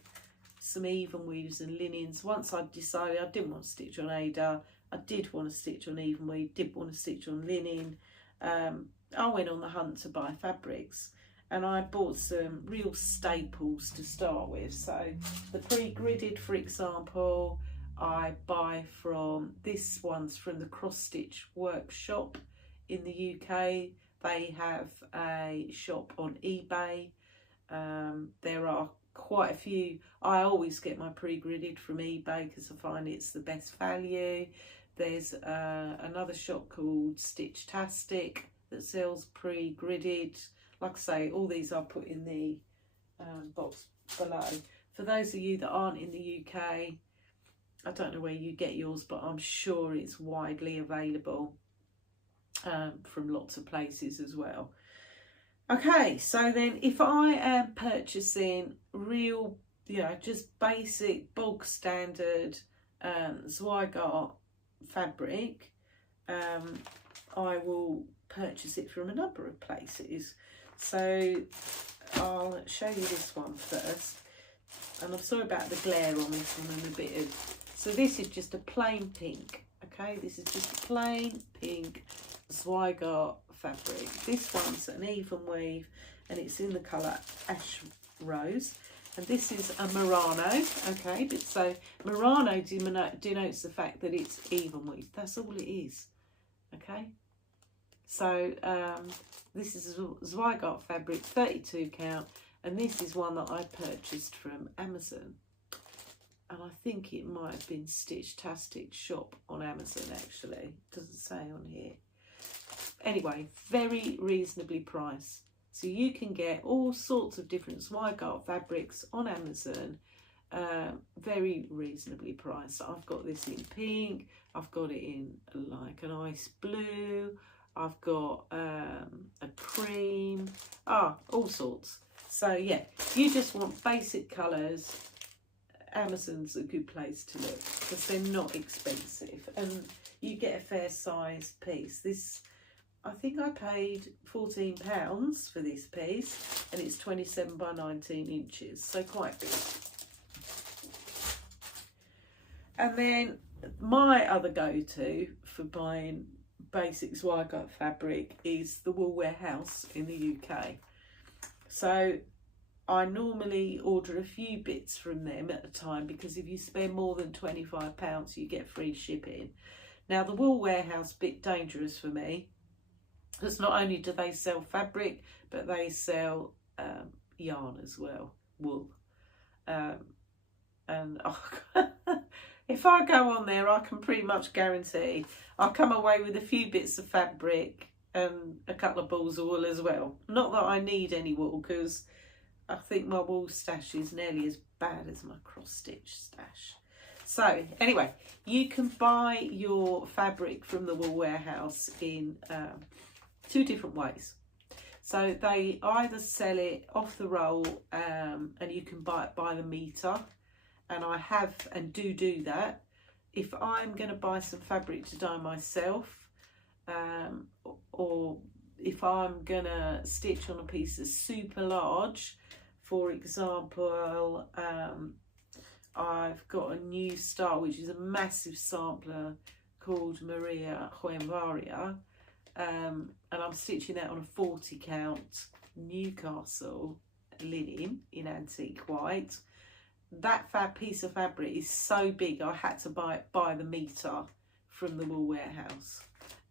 Evenweaves and linens. Once I decided I didn't want to stitch on Aida, I did want to stitch on Evenweave, did want to stitch on linen, I went on the hunt to buy fabrics, and I bought some real staples to start with. So the pre-gridded, for example, I buy from, this one's from the Cross Stitch Workshop in the UK. They have a shop on eBay. There are quite a few. I always get my pre-gridded from eBay because I find it's the best value. There's another shop called Stitchtastic that sells pre-gridded. Like I say, all these I'll put in the box below. For those of you that aren't in the UK, I don't know where you get yours, but I'm sure it's widely available from lots of places as well. Okay, so then if I am purchasing real, you know, just basic bog standard Zweigart fabric, I will purchase it from a number of places. So I'll show you this one first, and I'm sorry about the glare on this one and a bit of, so this is just a plain pink. Okay, this is just a plain pink Zweigart fabric. This one's an Evenweave and it's in the colour Ash Rose, and this is a Murano. Okay, but so Murano denotes the fact that it's Evenweave. That's all it is. Okay, so this is a Zweigart fabric, 32 count, and this is one that I purchased from Amazon, and I think it might have been Stitchtastic shop on Amazon actually. It doesn't say on here. Anyway, very reasonably priced. So you can get all sorts of different Zweigart fabrics on Amazon, very reasonably priced. I've got this in pink, I've got it in like an ice blue, I've got a cream, all sorts. So yeah, you just want basic colours Amazon's a good place to look because they're not expensive and you get a fair sized piece. This, I think I paid £14 for this piece and it's 27 by 19 inches, so quite big. And then my other go-to for buying basic Zweigart fabric is the Wool Warehouse in the UK. So I normally order a few bits from them at a time because if you spend more than £25 you get free shipping. Now the Wool Warehouse, a bit dangerous for me because not only do they sell fabric but they sell yarn as well, wool. And if I go on there I can pretty much guarantee I'll come away with a few bits of fabric and a couple of balls of wool as well. Not that I need any wool because I think my wool stash is nearly as bad as my cross-stitch stash. So anyway, you can buy your fabric from the Wool Warehouse in 2 different ways. So they either sell it off the roll and you can buy it by the metre, and I have and do that. If I'm going to buy some fabric to dye myself, or if I'm going to stitch on a piece that's super large, for example, I've got a new style which is a massive sampler called Maria Whim, and I'm stitching that on a 40 count Newcastle linen in antique white. That piece of fabric is so big I had to buy it by the metre from the Wool Warehouse.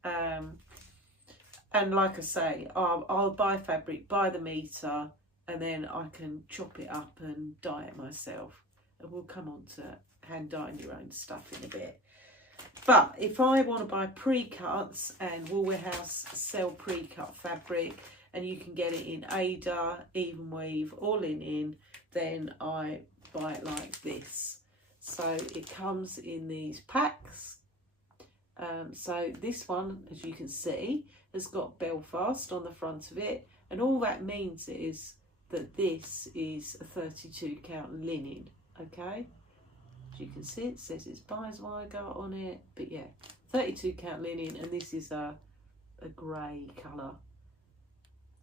And like I say, I'll buy fabric by the metre and then I can chop it up and dye it myself. And we'll come on to hand dyeing your own stuff in a bit. But if I want to buy pre-cuts, and Wool Warehouse sell pre-cut fabric and you can get it in Aida, Evenweave or linen, then I buy it like this. So it comes in these packs. So this one, as you can see, has got Belfast on the front of it, and all that means is that this is a 32 count linen. Okay, as you can see, it says it's by Zweigart on it, but yeah, 32 count linen, and this is a grey colour.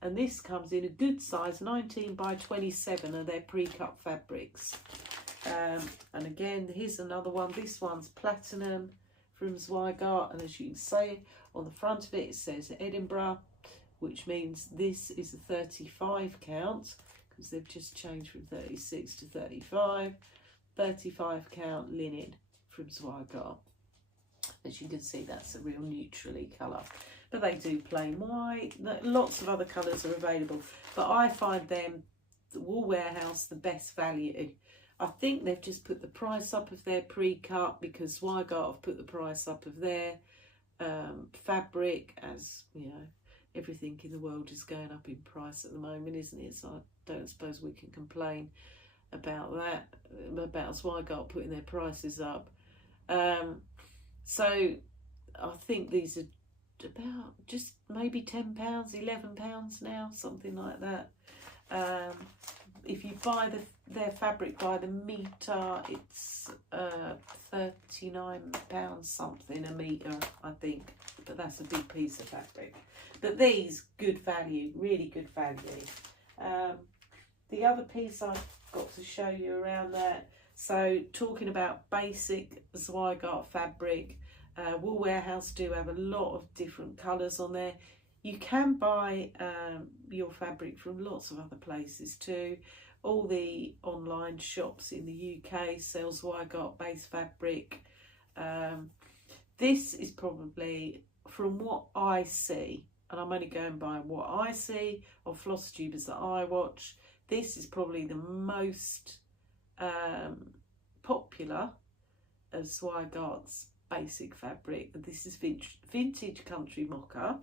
And this comes in a good size, 19 by 27, and they're pre-cut fabrics. And again, here's another one. This one's platinum from Zweigart, and as you can see on the front of it, it says Edinburgh, which means this is a 35 count because they've just changed from 36 to 35. 35 count linen from Zweigart. As you can see, that's a real neutrally colour. But they do plain white. Lots of other colours are available. But I find them, the Wool Warehouse, the best value. I think they've just put the price up of their pre-cut because Zweigart have put the price up of their fabric. As you know, everything in the world is going up in price at the moment, isn't it? So I don't suppose we can complain about that, about Zweigart putting their prices up. So I think these are about just maybe £10, £11 now, something like that. If you buy their fabric by the metre, it's £39 something a metre, I think, but that's a big piece of fabric. But these, good value, really good value. The other piece I've got to show you around that, so talking about basic Zweigart fabric, Wool Warehouse do have a lot of different colours on there. You can buy your fabric from lots of other places too. All the online shops in the UK sell Zweigart base fabric. This is probably, from what I see, and I'm only going by what I see of Flosstubers that I watch, this is probably the most popular of Zweigart's basic fabric. This is vintage country mocha.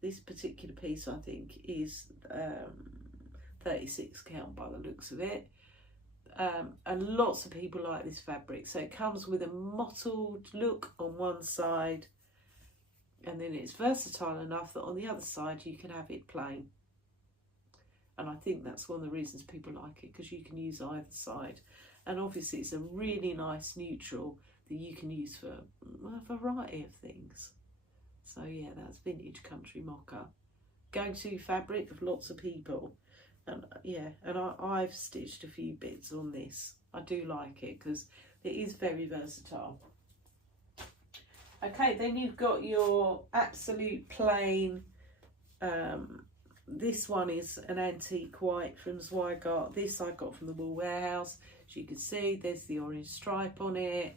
This particular piece, I think, is 36 count by the looks of it. And lots of people like this fabric. So it comes with a mottled look on one side, and then it's versatile enough that on the other side you can have it plain. And I think that's one of the reasons people like it, because you can use either side. and obviously it's a really nice neutral that you can use for a variety of things. So yeah, that's vintage country mocha, go-to fabric of lots of people. And yeah, and I've stitched a few bits on this. I do like it because it is very versatile. Okay, then you've got your absolute plain, this one is an antique white from Zweigart. This I got from the Wool Warehouse. As you can see, there's the orange stripe on it.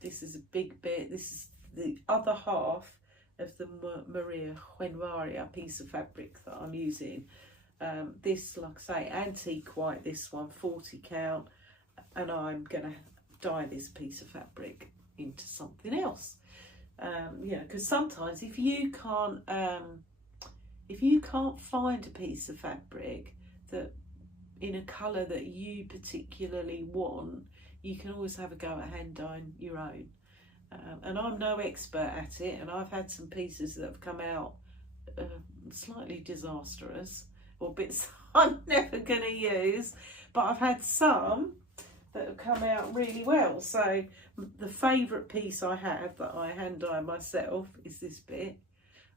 This is a big bit. This is the other half of the Maria Juenvaria piece of fabric that I'm using. This, like I say, antique white, this one, 40 count, and I'm going to dye this piece of fabric into something else. Yeah, because sometimes if you can't find a piece of fabric that in a colour that you particularly want, you can always have a go at hand dyeing your own. And I'm no expert at it, and I've had some pieces that have come out slightly disastrous, or bits I'm never going to use, but I've had some that have come out really well. So the favourite piece I have that I hand dye myself is this bit.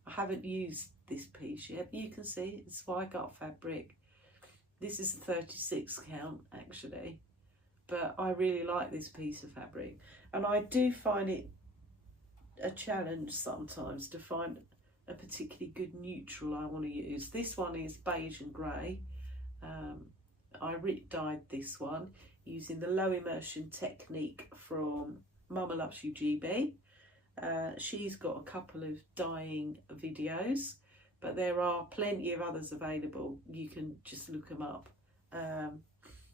I haven't used this piece yet, but you can see it's Zweigart fabric. This is a 36 count actually, but I really like this piece of fabric, and I do find it a challenge sometimes to find a particularly good neutral I want to use. This one is beige and grey. I dyed this one using the low immersion technique from Mama Loves You GB. She's got a couple of dyeing videos, but there are plenty of others available. You can just look them up.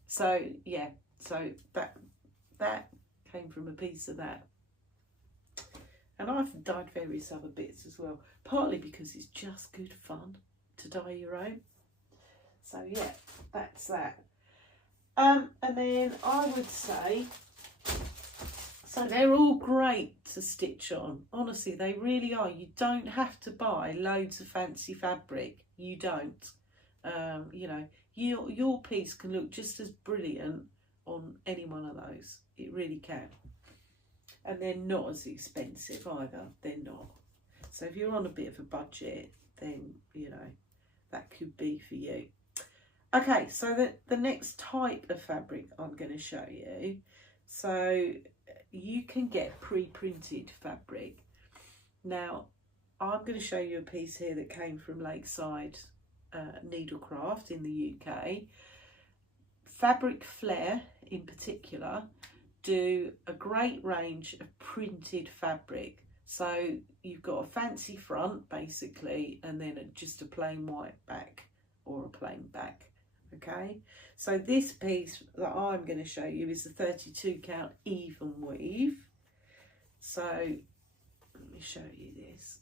So yeah, so that came from a piece of that. And I've dyed various other bits as well, partly because it's just good fun to dye your own. So yeah, that's that. And then I would say, so they're all great to stitch on. Honestly, they really are. You don't have to buy loads of fancy fabric. You don't. You know, your piece can look just as brilliant on any one of those. It really can. And they're not as expensive either. They're not. So if you're on a bit of a budget, then, you know, that could be for you. Okay, so the next type of fabric I'm going to show you. So you can get pre-printed fabric. Now, I'm going to show you a piece here that came from Lakeside Needlecrafts in the UK. Fabric Flair in particular do a great range of printed fabric. So you've got a fancy front basically, and then just a plain white back or a plain back. Okay, so this piece that I'm going to show you is the 32 count Evenweave. So let me show you this.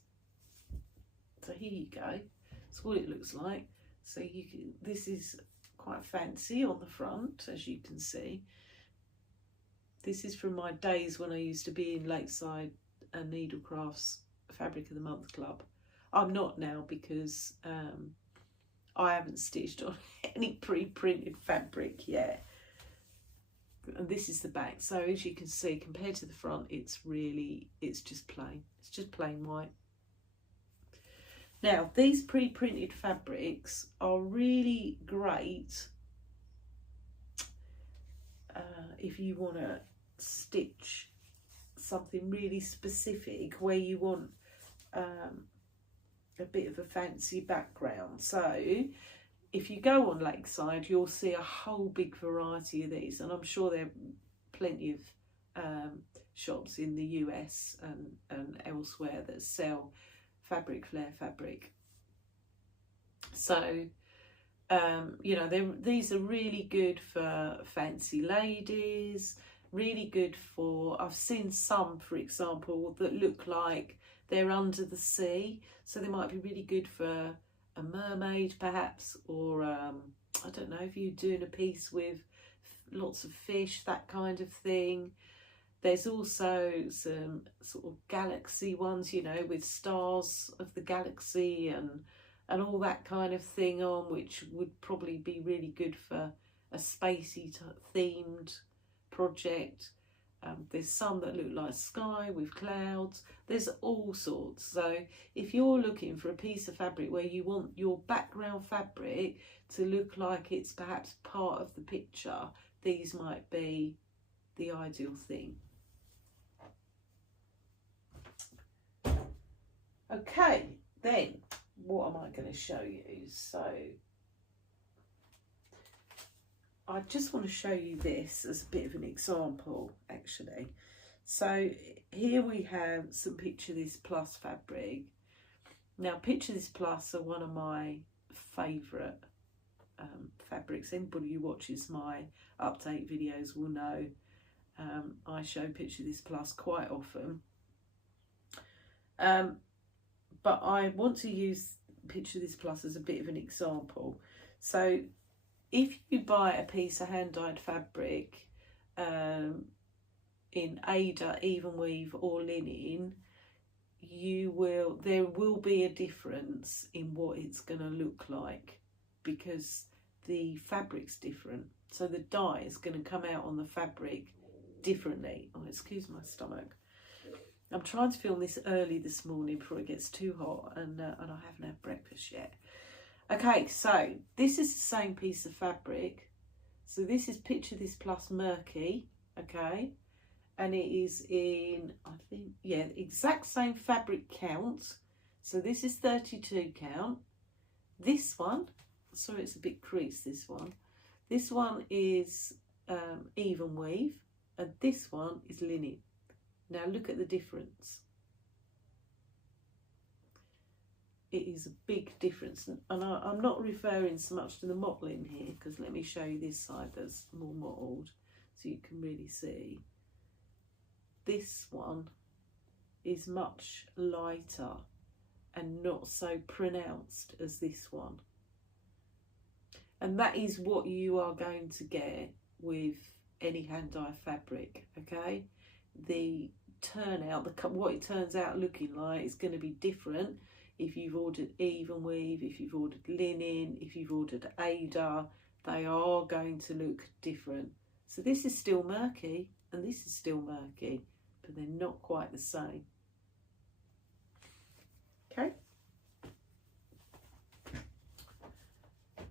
So here you go. That's what it looks like. So you can, this is quite fancy on the front, as you can see. This is from my days when I used to be in Lakeside Needlecrafts Fabric of the Month Club. I'm not now because I haven't stitched on any pre-printed fabric yet. And this is the back. So as you can see, compared to the front, it's just plain. It's just plain white. Now, these pre-printed fabrics are really great if you want to stitch something really specific where you want a bit of a fancy background. So if you go on Lakeside, you'll see a whole big variety of these, and I'm sure there are plenty of shops in the US and elsewhere that sell Fabric Flair fabric. So you know, these are really good for fancy ladies, really good for, I've seen some, for example, that look like they're under the sea, so they might be really good for a mermaid perhaps, or I don't know, if you're doing a piece with lots of fish, that kind of thing. There's also some sort of galaxy ones, you know, with stars of the galaxy and all that kind of thing on, which would probably be really good for spacey themed project. There's some that look like sky with clouds. There's all sorts. So if you're looking for a piece of fabric where you want your background fabric to look like it's perhaps part of the picture, these might be the ideal thing. Okay, then what am I going to show you? So I just want to show you this as a bit of an example, actually. So here we have some Picture This Plus fabric. Now, Picture This Plus are one of my favourite fabrics. Anybody who watches my update videos will know I show Picture This Plus quite often. But I want to use Picture This Plus as a bit of an example. So if you buy a piece of hand-dyed fabric in Aida, Evenweave or linen, there will be a difference in what it's going to look like because the fabric's different. So the dye is going to come out on the fabric differently. Oh, excuse my stomach. I'm trying to film this early this morning before it gets too hot, and I haven't had breakfast yet. Okay, so this is the same piece of fabric. So this is Picture This Plus Murky, okay, and it is in, I think, yeah, exact same fabric count. So this is 32 count. This one, sorry, it's a bit creased, this one. This one is Evenweave, and this one is linen. Now look at the difference. It is a big difference, and I'm not referring so much to the mottling here, because let me show you this side that's more mottled so you can really see. This one is much lighter and not so pronounced as this one, and that is what you are going to get with any hand dye fabric, okay? The turnout, what it turns out looking like is going to be different if you've ordered Evenweave, if you've ordered linen, if you've ordered Aida. They are going to look different. So this is still murky and this is still murky, but they're not quite the same. Okay.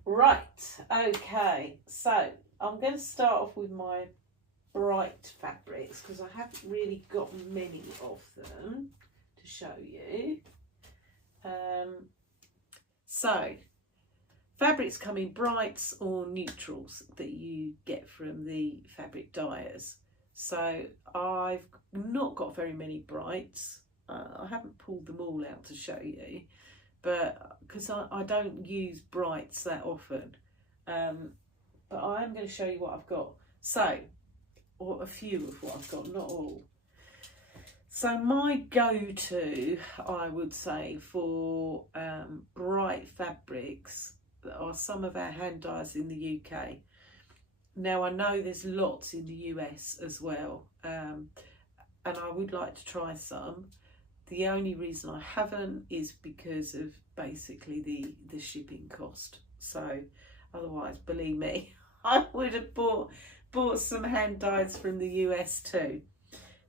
Right, okay, so I'm going to start off with my bright fabrics because I haven't really got many of them to show you. So fabrics come in brights or neutrals that you get from the fabric dyers. So I've not got very many brights. I haven't pulled them all out to show you, but because I don't use brights that often, but I am going to show you what I've got. So, or a few of what I've got, not all. So my go-to, I would say, for bright fabrics are some of our hand dyes in the UK. Now I know there's lots in the US as well, and I would like to try some. The only reason I haven't is because of basically the shipping cost. So otherwise, believe me, I would have bought some hand dyes from the US too.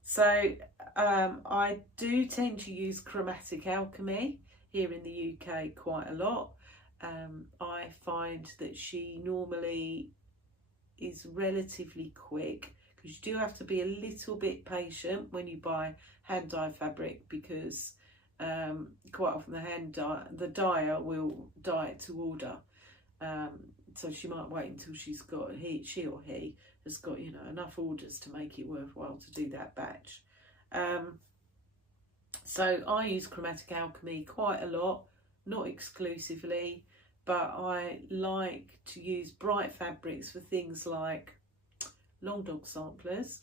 So I do tend to use Chromatic Alchemy here in the UK quite a lot. I find that she normally is relatively quick, because you do have to be a little bit patient when you buy hand dye fabric, because quite often the dyer will dye it to order. So she might wait until she or he has got, you know, enough orders to make it worthwhile to do that batch. So I use Chromatic Alchemy quite a lot, not exclusively, but I like to use bright fabrics for things like long dog samplers.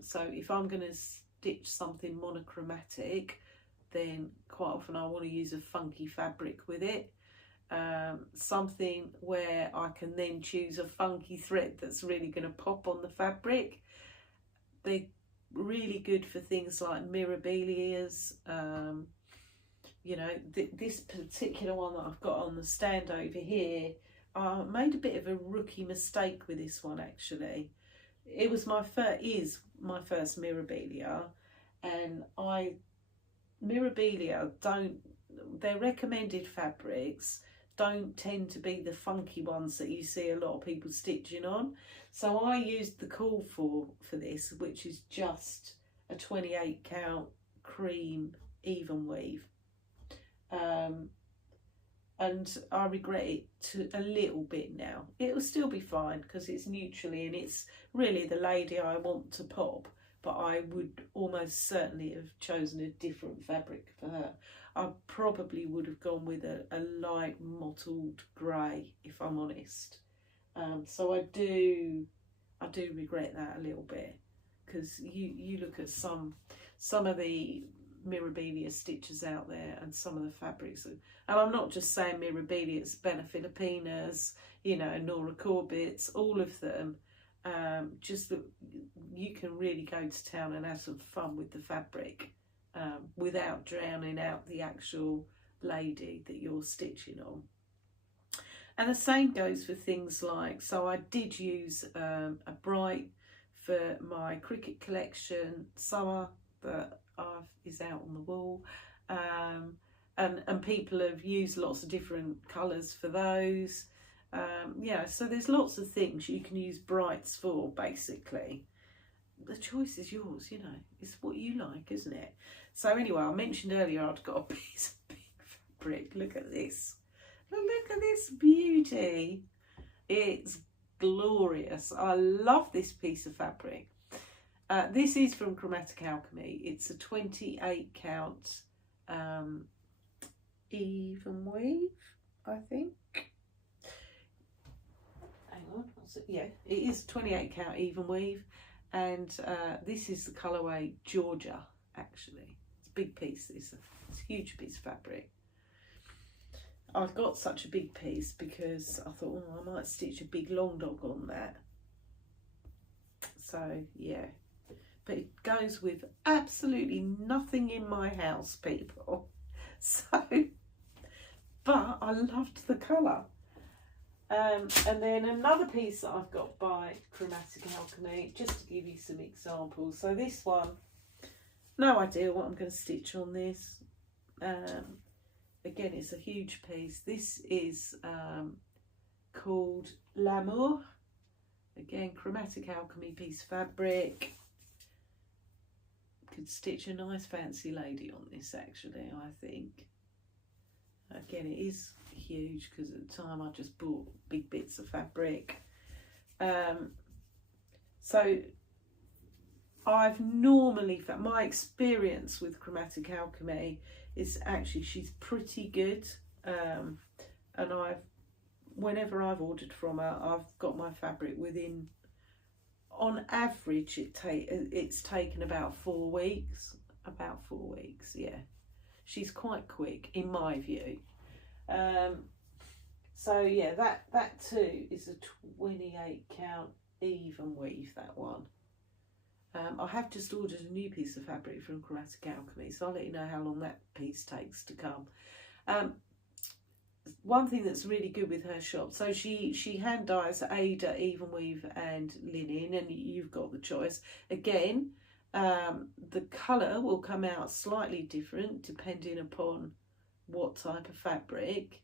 So if I'm going to stitch something monochromatic, then quite often I want to use a funky fabric with it. Something where I can then choose a funky thread that's really going to pop on the fabric. They're really good for things like mirabilias. You know, this particular one that I've got on the stand over here, I made a bit of a rookie mistake with this one actually. It was my first Mirabilia, and Mirabilia their recommended fabrics don't tend to be the funky ones that you see a lot of people stitching on. So I used the call for this, which is just a 28 count cream Evenweave. And I regret it a little bit now. It will still be fine because it's neutrally and it's really the lady I want to pop, but I would almost certainly have chosen a different fabric for her. I probably would have gone with a light mottled grey, if I'm honest. So I do regret that a little bit, because you look at some of the Mirabilia stitches out there and some of the fabrics, and I'm not just saying Mirabilia, it's Bella Filipinas, you know, Nora Corbett's, all of them. Just that you can really go to town and have some fun with the fabric without drowning out the actual lady that you're stitching on. And the same goes for things like, so I did use a bright for my cricket collection summer that is out on the wall, and people have used lots of different colours for those. Yeah, so there's lots of things you can use brights for, basically. The choice is yours, you know, it's what you like, isn't it? So anyway, I mentioned earlier I'd got a piece of big fabric. Look at this. Look at this beauty. It's glorious. I love this piece of fabric. This is from Chromatic Alchemy. It's a 28 count Evenweave, I think. Hang on, yeah, it is 28 count Evenweave, and this is the colourway Georgia. Actually, it's a big piece. It's a huge piece of fabric. I got such a big piece because I thought, oh, I might stitch a big long dog on that. So yeah, but it goes with absolutely nothing in my house, people. So, but I loved the colour. And then another piece that I've got by Chromatic Alchemy, just to give you some examples. So this one, no idea what I'm going to stitch on this. Again, it's a huge piece. This is called L'Amour. Again, Chromatic Alchemy piece of fabric. Could stitch a nice fancy lady on this, actually, I think. Again, it is huge because at the time I just bought big bits of fabric. So I've normally found, my experience with Chromatic Alchemy is actually she's pretty good, and whenever I've ordered from her, I've got my fabric within, on average it's taken about 4 weeks. About 4 weeks, yeah. She's quite quick in my view. So yeah, that too is a 28 count Evenweave, that one. I have just ordered a new piece of fabric from Chromatic Alchemy, so I'll let you know how long that piece takes to come. One thing that's really good with her shop, so she hand dyes Aida, Evenweave and linen, and you've got the choice. Again, the colour will come out slightly different depending upon what type of fabric,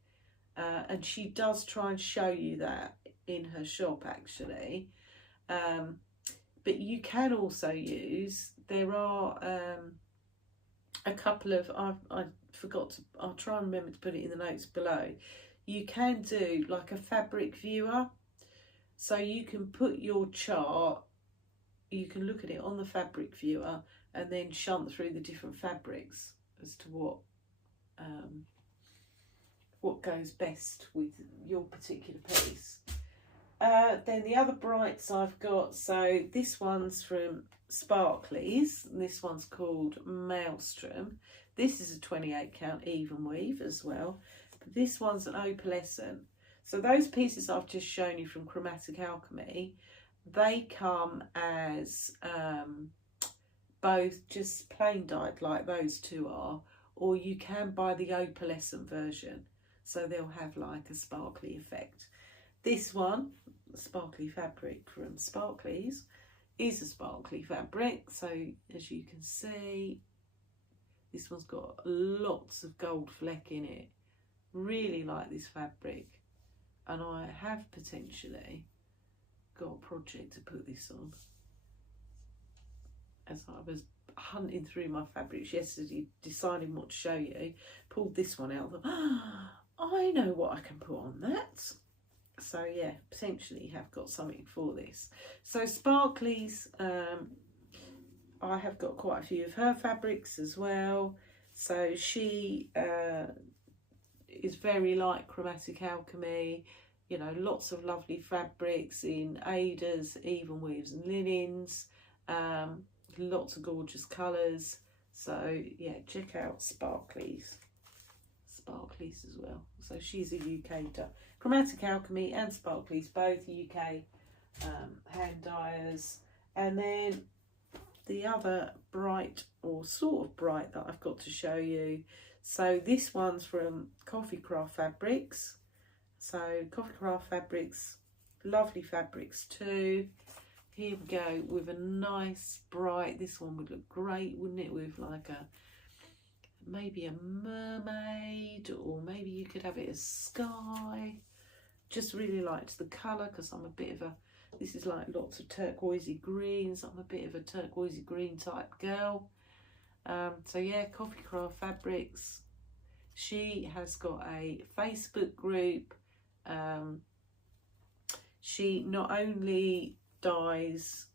and she does try and show you that in her shop, actually. But you can also use, there are a couple of, I forgot to, I'll try and remember to put it in the notes below. You can do like a fabric viewer, so you can put your chart, you can look at it on the fabric viewer and then shunt through the different fabrics as to what goes best with your particular piece. Then the other brights I've got, so this one's from Sparklies, and this one's called Maelstrom. This is a 28 count Evenweave as well. But this one's an opalescent. So those pieces I've just shown you from Chromatic Alchemy, they come as both just plain dyed like those two are, or you can buy the opalescent version, so they'll have like a sparkly effect. This one, sparkly fabric from Sparklies, is a sparkly fabric. So as you can see, this one's got lots of gold fleck in it. Really like this fabric, and I have potentially got a project to put this on. As I was hunting through my fabrics yesterday, deciding what to show you, pulled this one out, thought, I know what I can put on that. So yeah, potentially have got something for this. So Sparklies, I have got quite a few of her fabrics as well. So she is very like Chromatic Alchemy, you know, lots of lovely fabrics in Aidas, Evenweaves and linens, lots of gorgeous colours. So yeah, check out Sparklies as well. So she's a UK Chromatic Alchemy and Sparklies, both UK hand dyers. And then the other bright, or sort of bright, that I've got to show you. So this one's from Coffee Craft Fabrics. So Coffee Craft Fabrics, lovely fabrics too. Here we go with a nice bright, this one would look great, wouldn't it, with like a, maybe a mermaid, or maybe you could have it as sky. Just really liked the colour, because I'm a bit of a, this is like lots of turquoisey greens, I'm a bit of a turquoisey green type girl. So yeah, Coffee Craft Fabrics. She has got a Facebook group. She not only dyes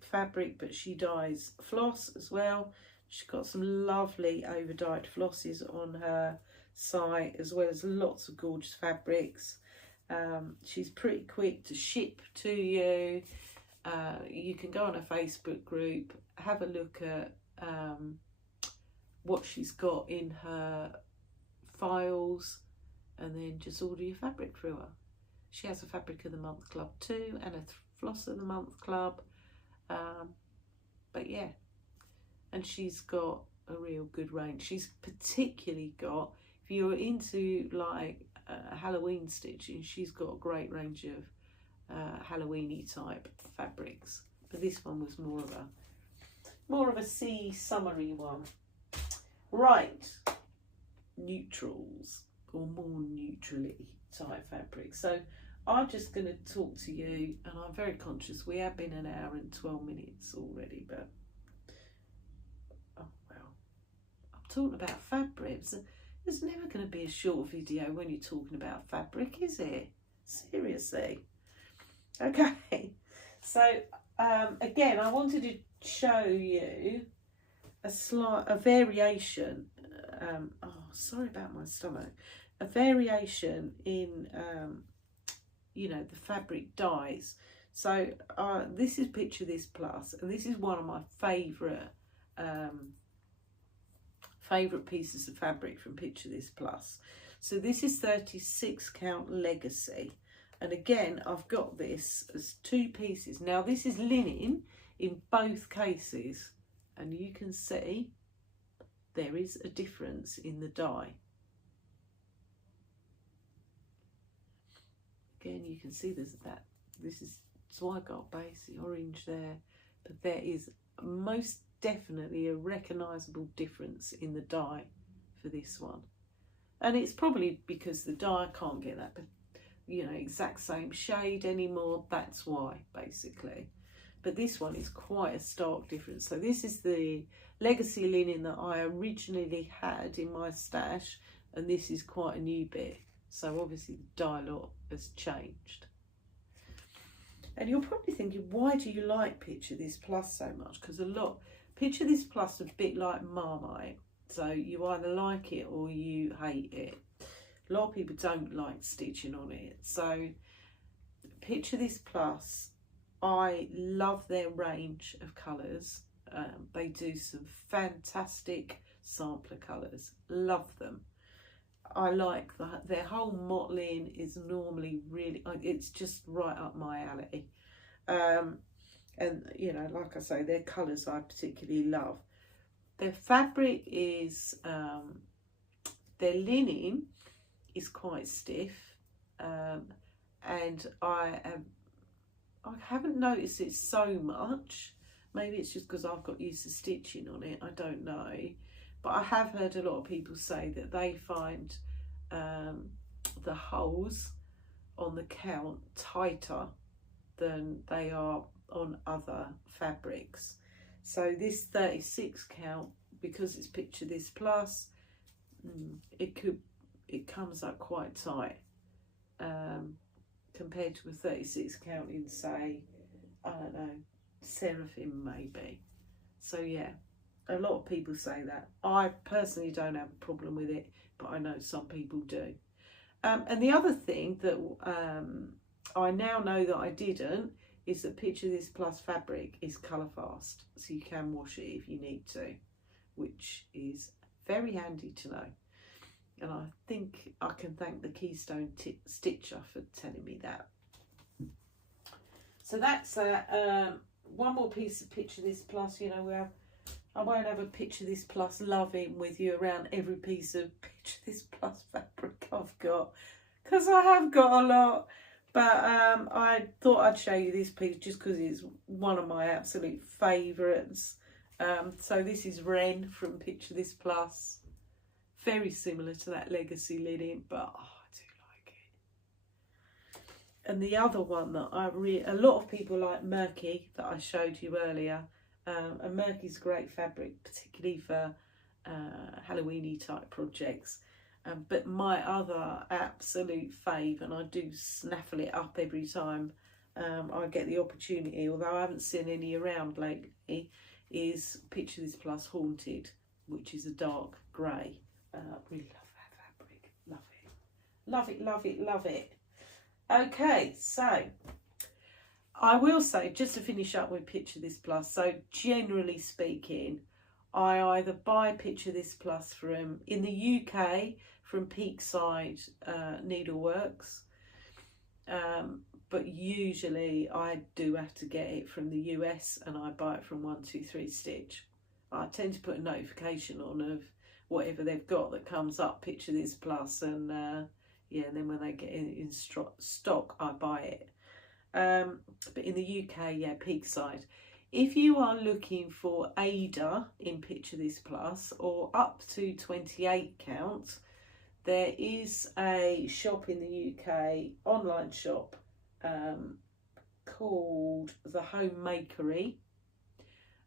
fabric, but she dyes floss as well. She's got some lovely overdyed flosses on her site, as well as lots of gorgeous fabrics. She's pretty quick to ship to you. You can go on a Facebook group, have a look at what she's got in her files, and then just order your fabric through her. She has a Fabric of the Month club too, and a Floss of the Month club. But yeah, and she's got a real good range. She's particularly got, if you're into like Halloween stitching, she's got a great range of Halloweeny type fabrics. But this one was more of a sea summery one. Right, neutrals, or more neutrally type fabrics. So I'm just going to talk to you, and I'm very conscious we have been an hour and 12 minutes already, but oh well, I'm talking about fabrics. There's never going to be a short video when you're talking about fabric, is it? Seriously. Okay, so again, I wanted to show you a variation. Oh, sorry about my stomach. A variation in you know, the fabric dyes. So this is Picture This Plus, and this is one of my favourite pieces of fabric from Picture This Plus. So this is 36 count Legacy, and again I've got this as 2 pieces. Now this is linen in both cases, and you can see there is a difference in the dye. Again, you can see there's that, this is Zweigart base, the orange there, but there is most definitely a recognisable difference in the dye for this one. And it's probably because the dye can't get that, you know, exact same shade anymore, that's why, basically. But this one is quite a stark difference. So this is the Legacy linen that I originally had in my stash, and this is quite a new bit. So obviously the dye lot has changed. And you're probably thinking, why do you like Picture This Plus so much? Because Picture This Plus is a bit like Marmite. So you either like it or you hate it. A lot of people don't like stitching on it. So Picture This Plus, I love their range of colours. They do some fantastic sampler colours. Love them. I like that. Their whole mottling is normally really, it's just right up my alley. And, you know, like I say, their colours I particularly love. Their fabric is, their linen is quite stiff. and I haven't noticed it so much. Maybe it's just because I've got used to stitching on it, I don't know. But I have heard a lot of people say that they find the holes on the count tighter than they are on other fabrics. So this 36 count, because it's Picture This Plus, it comes up quite tight compared to a 36 count in, say, I don't know, Seraphim maybe. So yeah, a lot of people say that. I personally don't have a problem with it, but I know some people do. And the other thing that I now know that I didn't is that Picture This Plus fabric is colour fast, so you can wash it if you need to, which is very handy to know. And I think I can thank the Keystone Stitcher for telling me that. So that's one more piece of Picture This Plus. You know, I won't have a Picture This Plus loving with you around every piece of Picture This Plus fabric I've got, because I have got a lot. But I thought I'd show you this piece just because it's one of my absolute favourites. So this is Wren from Picture This Plus. Very similar to that Legacy linen, but oh, I do like it. And the other one that a lot of people like Murky, that I showed you earlier. And Murky's great fabric, particularly for Halloween-y type projects. But my other absolute fave, and I do snaffle it up every time I get the opportunity, although I haven't seen any around lately, is Picture This Plus Haunted, which is a dark grey. Really love that fabric. Love it. Love it, love it, love it. Okay, so I will say, just to finish up with Picture This Plus, so generally speaking, I either buy Picture This Plus from, in the UK, from Peakside Needleworks, but usually I do have to get it from the US, and I buy it from 123 Stitch. I tend to put a notification on of whatever they've got that comes up, Picture This Plus, and yeah, and then when they get in stock, I buy it. But in the UK, yeah, Peakside. If you are looking for Aida in Picture This Plus, or up to 28 count, there is a shop in the UK, online shop, called the Homemakery,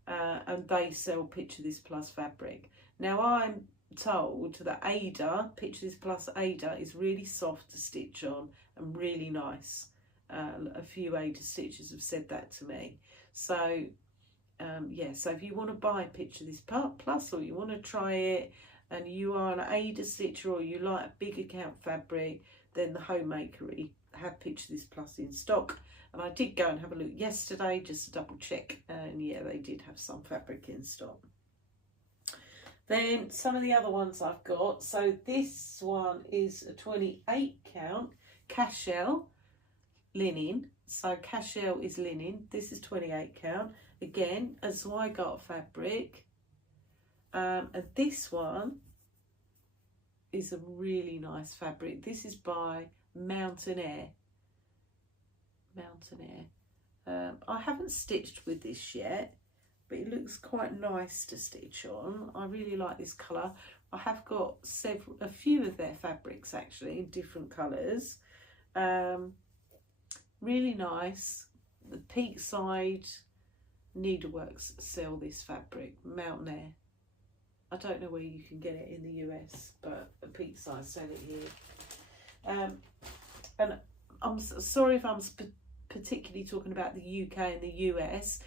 and they sell Picture This Plus fabric. Now I'm told that Aida, Picture This Plus Aida, is really soft to stitch on and really nice. A few Aida stitchers have said that to me. So yeah, so if you want to buy Picture This Plus, or you want to try it, and you are an Aida stitcher, or you like a big account fabric, then the Homemakery have Picture This Plus in stock. And I did go and have a look yesterday just to double check, and yeah, they did have some fabric in stock. Then some of the other ones I've got, so this one is a 28 count cashel linen. So cashel is linen, this is 28 count, again a Zweigart fabric, and this one is a really nice fabric. This is by Aire. I haven't stitched with this yet, but it looks quite nice to stitch on. I really like this colour. I have got a few of their fabrics actually in different colours. Really nice. The Peakside Needleworks sell this fabric, Aire. I don't know where you can get it in the US, but Peakside sell it here. And I'm sorry if I'm particularly talking about the UK and the US.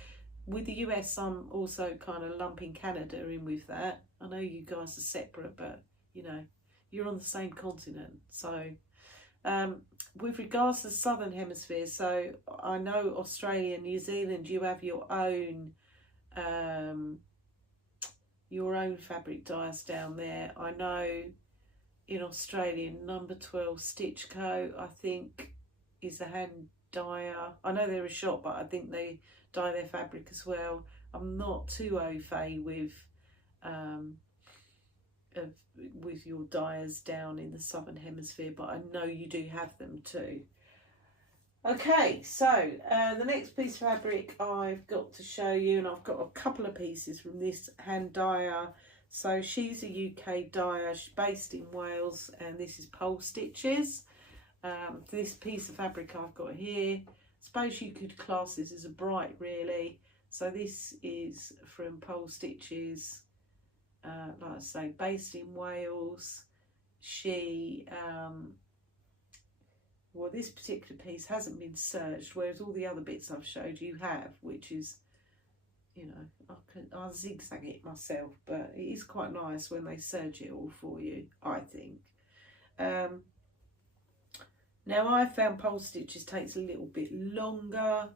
With the US, I'm also kind of lumping Canada in with that. I know you guys are separate, but you know, you're on the same continent. So with regards to the Southern Hemisphere, so I know Australia and New Zealand, you have your own fabric dyers down there. I know in Australia, number 12 Stitch Co, I think, is a hand dyer. I know they're a shop, but I think they dye their fabric as well. I'm not too au fait with your dyers down in the Southern Hemisphere, but I know you do have them too. Okay, so the next piece of fabric I've got to show you, and I've got a couple of pieces from this hand dyer. So she's a UK dyer, she's based in Wales, and this is Polstitches. This piece of fabric I've got here, I suppose you could class this as a bright really. So this is from Polstitches, like I say, based in Wales. She well, this particular piece hasn't been serged, whereas all the other bits I've showed you have, which is, you know, I'll zigzag it myself, but it is quite nice when they serge it all for you, I think. Now I found Polstitches takes a little bit longer.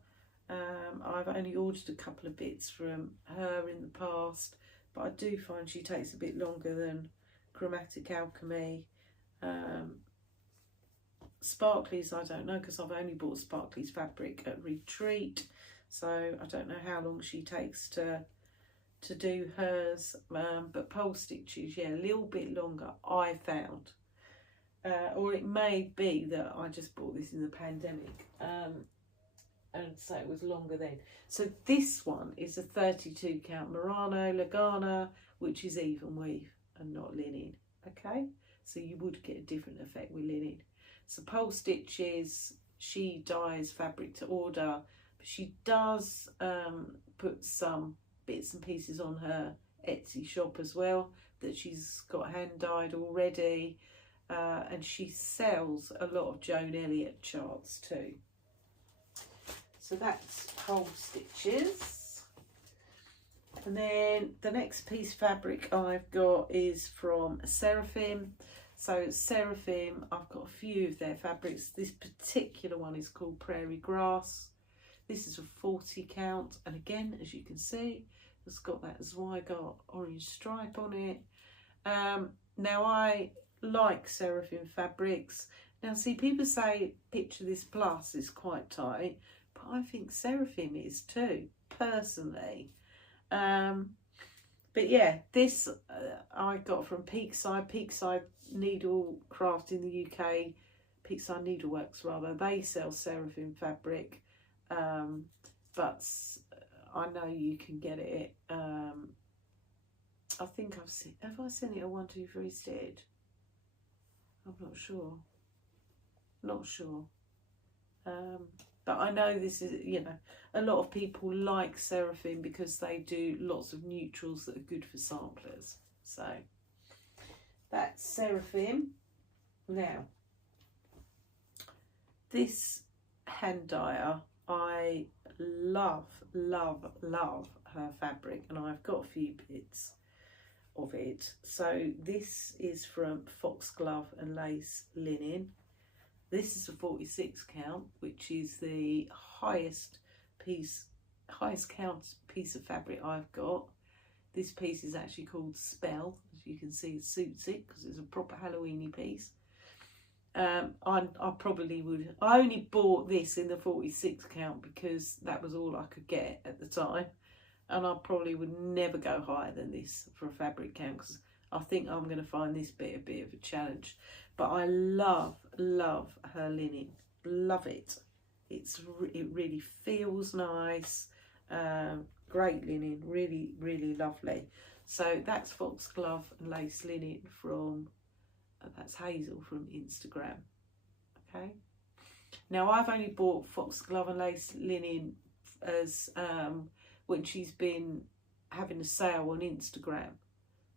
I've only ordered a couple of bits from her in the past, but I do find she takes a bit longer than Chromatic Alchemy. Sparklies, I don't know, because I've only bought Sparklies fabric at Retreat, so I don't know how long she takes to do hers. But Polstitches, yeah, a little bit longer, I found. Or it may be that I just bought this in the pandemic, and so it was longer then. So this one is a 32 count Murano Lagana, which is Evenweave and not linen. Okay, so you would get a different effect with linen. So Polstitches, she dyes fabric to order, but she does put some bits and pieces on her Etsy shop as well that she's got hand dyed already, and she sells a lot of Joan Elliott charts too. So that's Polstitches. And then the next piece of fabric I've got is from Seraphim. So Seraphim, I've got a few of their fabrics. This particular one is called Prairie Grass. This is a 40 count, and again, as you can see, it's got that Zweigart orange stripe on it. Now I like Seraphim fabrics. Now see, people say Picture This Plus is quite tight, but I think Seraphim is too, personally. But yeah, this I got from Peakside Needlecrafts in the UK, Peakside Needleworks rather. They sell Seraphim fabric, but I know you can get it. I think I've seen. Have I seen it at 123 Stitch? I'm not sure. Not sure. But I know this is, you know, a lot of people like Seraphim because they do lots of neutrals that are good for samplers. So that's Seraphim. Now, this hand dyer, I love her fabric, and I've got a few bits of it. So this is from Foxglove and Lace Linen. This is a 46 count, which is the highest count piece of fabric I've got. This piece is actually called Spell. As you can see, it suits it because it's a proper Halloweeny piece. I only bought this in the 46 count because that was all I could get at the time, and I probably would never go higher than this for a fabric count because I think I'm going to find this bit a bit of a challenge. But I love her linen, love it. It really feels nice. Great linen, really lovely. So that's Foxglove and Lace Linen from, that's Hazel from Instagram. Okay. Now I've only bought Foxglove and Lace Linen as when she's been having a sale on Instagram.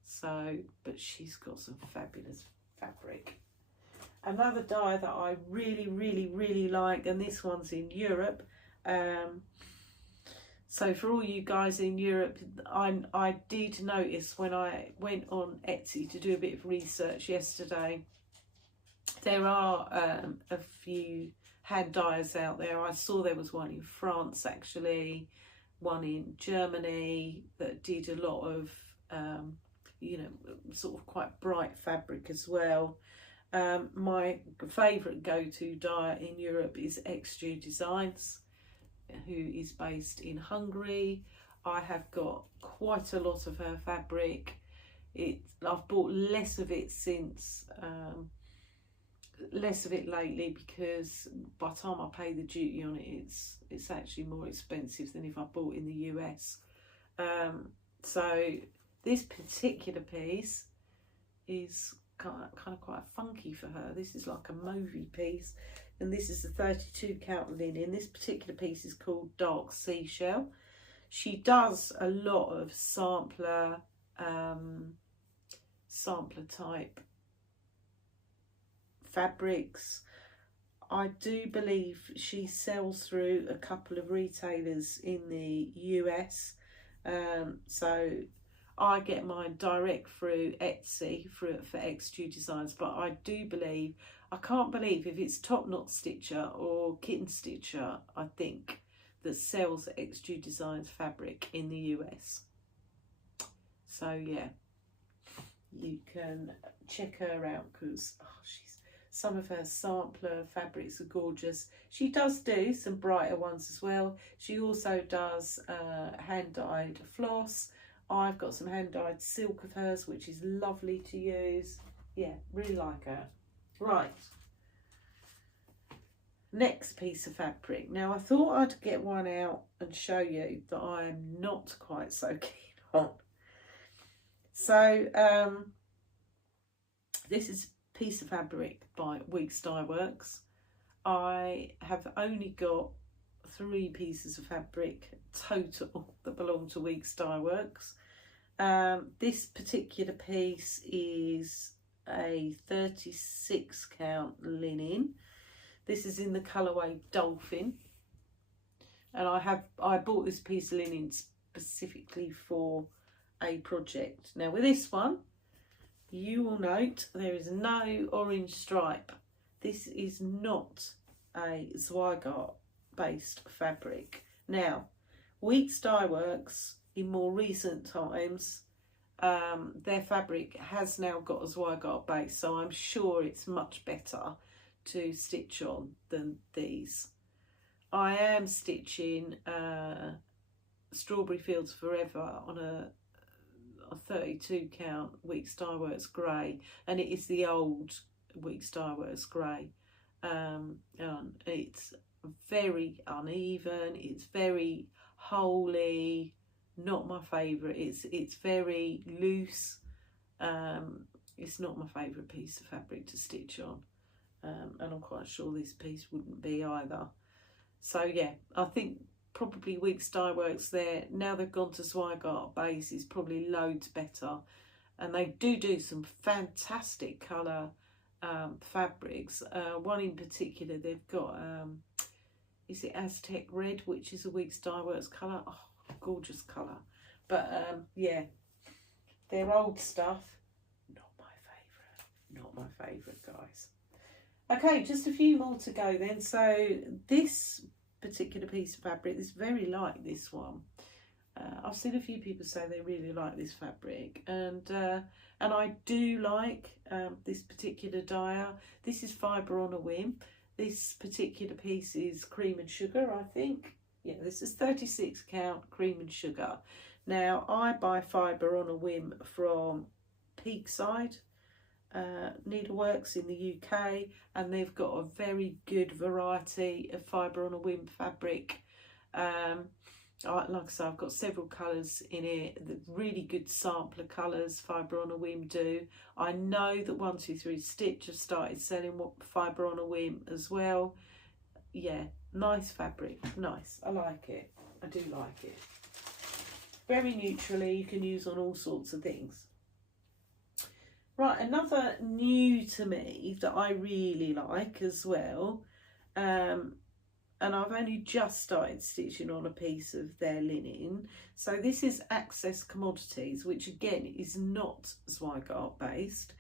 So, but she's got some fabulous fabric. Another dye that I really like, and this one's in Europe. So for all you guys in Europe, I did notice when I went on Etsy to do a bit of research yesterday, there are a few hand dyers out there. I saw there was one in France actually, one in Germany that did a lot of you know, sort of quite bright fabric as well. My favourite go-to dyer in Europe is XJuDesigns, who is based in Hungary. I have got quite a lot of her fabric. I've bought less of it since less of it lately because by the time I pay the duty on it, it's actually more expensive than if I bought in the US. So this particular piece is kind of quite funky for her. This is like a mauvey piece, and this is a 32 count linen. This particular piece is called Dark Seashell. She does a lot of sampler type fabrics. I do believe she sells through a couple of retailers in the US, so I get mine direct through Etsy for XJuDesigns, but I do believe, I can't believe if it's Top Knot Stitcher or Kitten Stitcher, I think, that sells XJuDesigns fabric in the US. So yeah, you can check her out because some of her sampler fabrics are gorgeous. She does do some brighter ones as well. She also does hand-dyed floss. I've got some hand-dyed silk of hers, which is lovely to use. Yeah, really like her. Right. Next piece of fabric. Now, I thought I'd get one out and show you that I am not quite so keen on. So, this is a piece of fabric by Dyers. I have only got 3 pieces of fabric total that belong to Dyers. This particular piece is a 36 count linen. This is in the colourway Dolphin, and I bought this piece of linen specifically for a project. Now with this one, you will note there is no orange stripe. This is not a Zweigart based fabric. Now, Dyers in more recent times, their fabric has now got a Zweigart base, so I'm sure it's much better to stitch on than these. I am stitching Strawberry Fields Forever on a 32 count Dyers grey, and it is the old Dyers grey. And it's very uneven, it's very holey, not my favourite. It's very loose. It's not my favourite piece of fabric to stitch on, and I'm quite sure this piece wouldn't be either. So yeah, I think probably Dyers there, now they've gone to Zweigart base, is probably loads better, and they do some fantastic colour fabrics. One in particular, they've got is it Aztec Red, which is a Dyers colour. Oh, gorgeous colour. But yeah, their old stuff, not my favourite, guys. Okay, just a few more to go then. So this particular piece of fabric, this very light, this one, I've seen a few people say they really like this fabric, and I do like this particular dyer. This is fibre on a whim. This particular piece is Cream and Sugar, I think. Yeah, this is 36 count Cream and Sugar. Now, I buy fibre on a whim from Peakside Needleworks in the UK, and they've got a very good variety of fibre on a whim fabric. Like I say, I've got several colours in it, the really good sampler colours fibre on a whim do. I know that 123 Stitch have started selling fibre on a whim as well. Yeah, nice fabric, nice. I like it. I do like it. Very neutrally, you can use on all sorts of things. Right, another new to me that I really like as well, and I've only just started stitching on a piece of their linen. So this is Access Commodities, which again is not Zweigart based.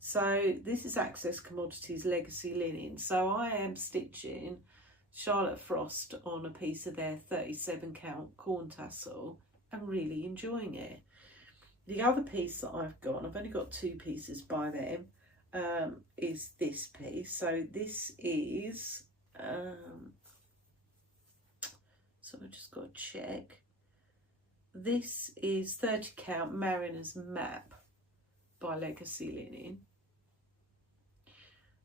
So this is Access Commodities Legacy Linen. So I am stitching Charlotte Frost on a piece of their 37 count corn tassel and really enjoying it. The other piece that I've got, and I've only got 2 pieces by them, is this piece. So this is, so I just got to check. This is 30 count Mariner's Map by Legacy Linen.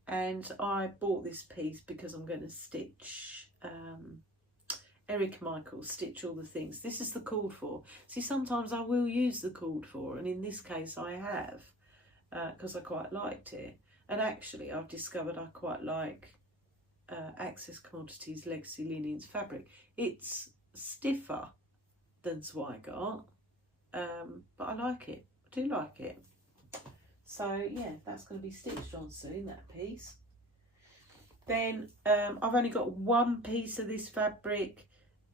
and I bought this piece because I'm going to stitch Eric Michael's Stitch All the Things. This is the called for. See, sometimes I will use the called for, and in this case I have, because I quite liked it. And actually I've discovered I quite like Access Commodities Legacy Linens fabric. It's stiffer than Zweigart, but I like it. I do like it. So yeah, that's going to be stitched on soon, that piece. Then I've only got one piece of this fabric.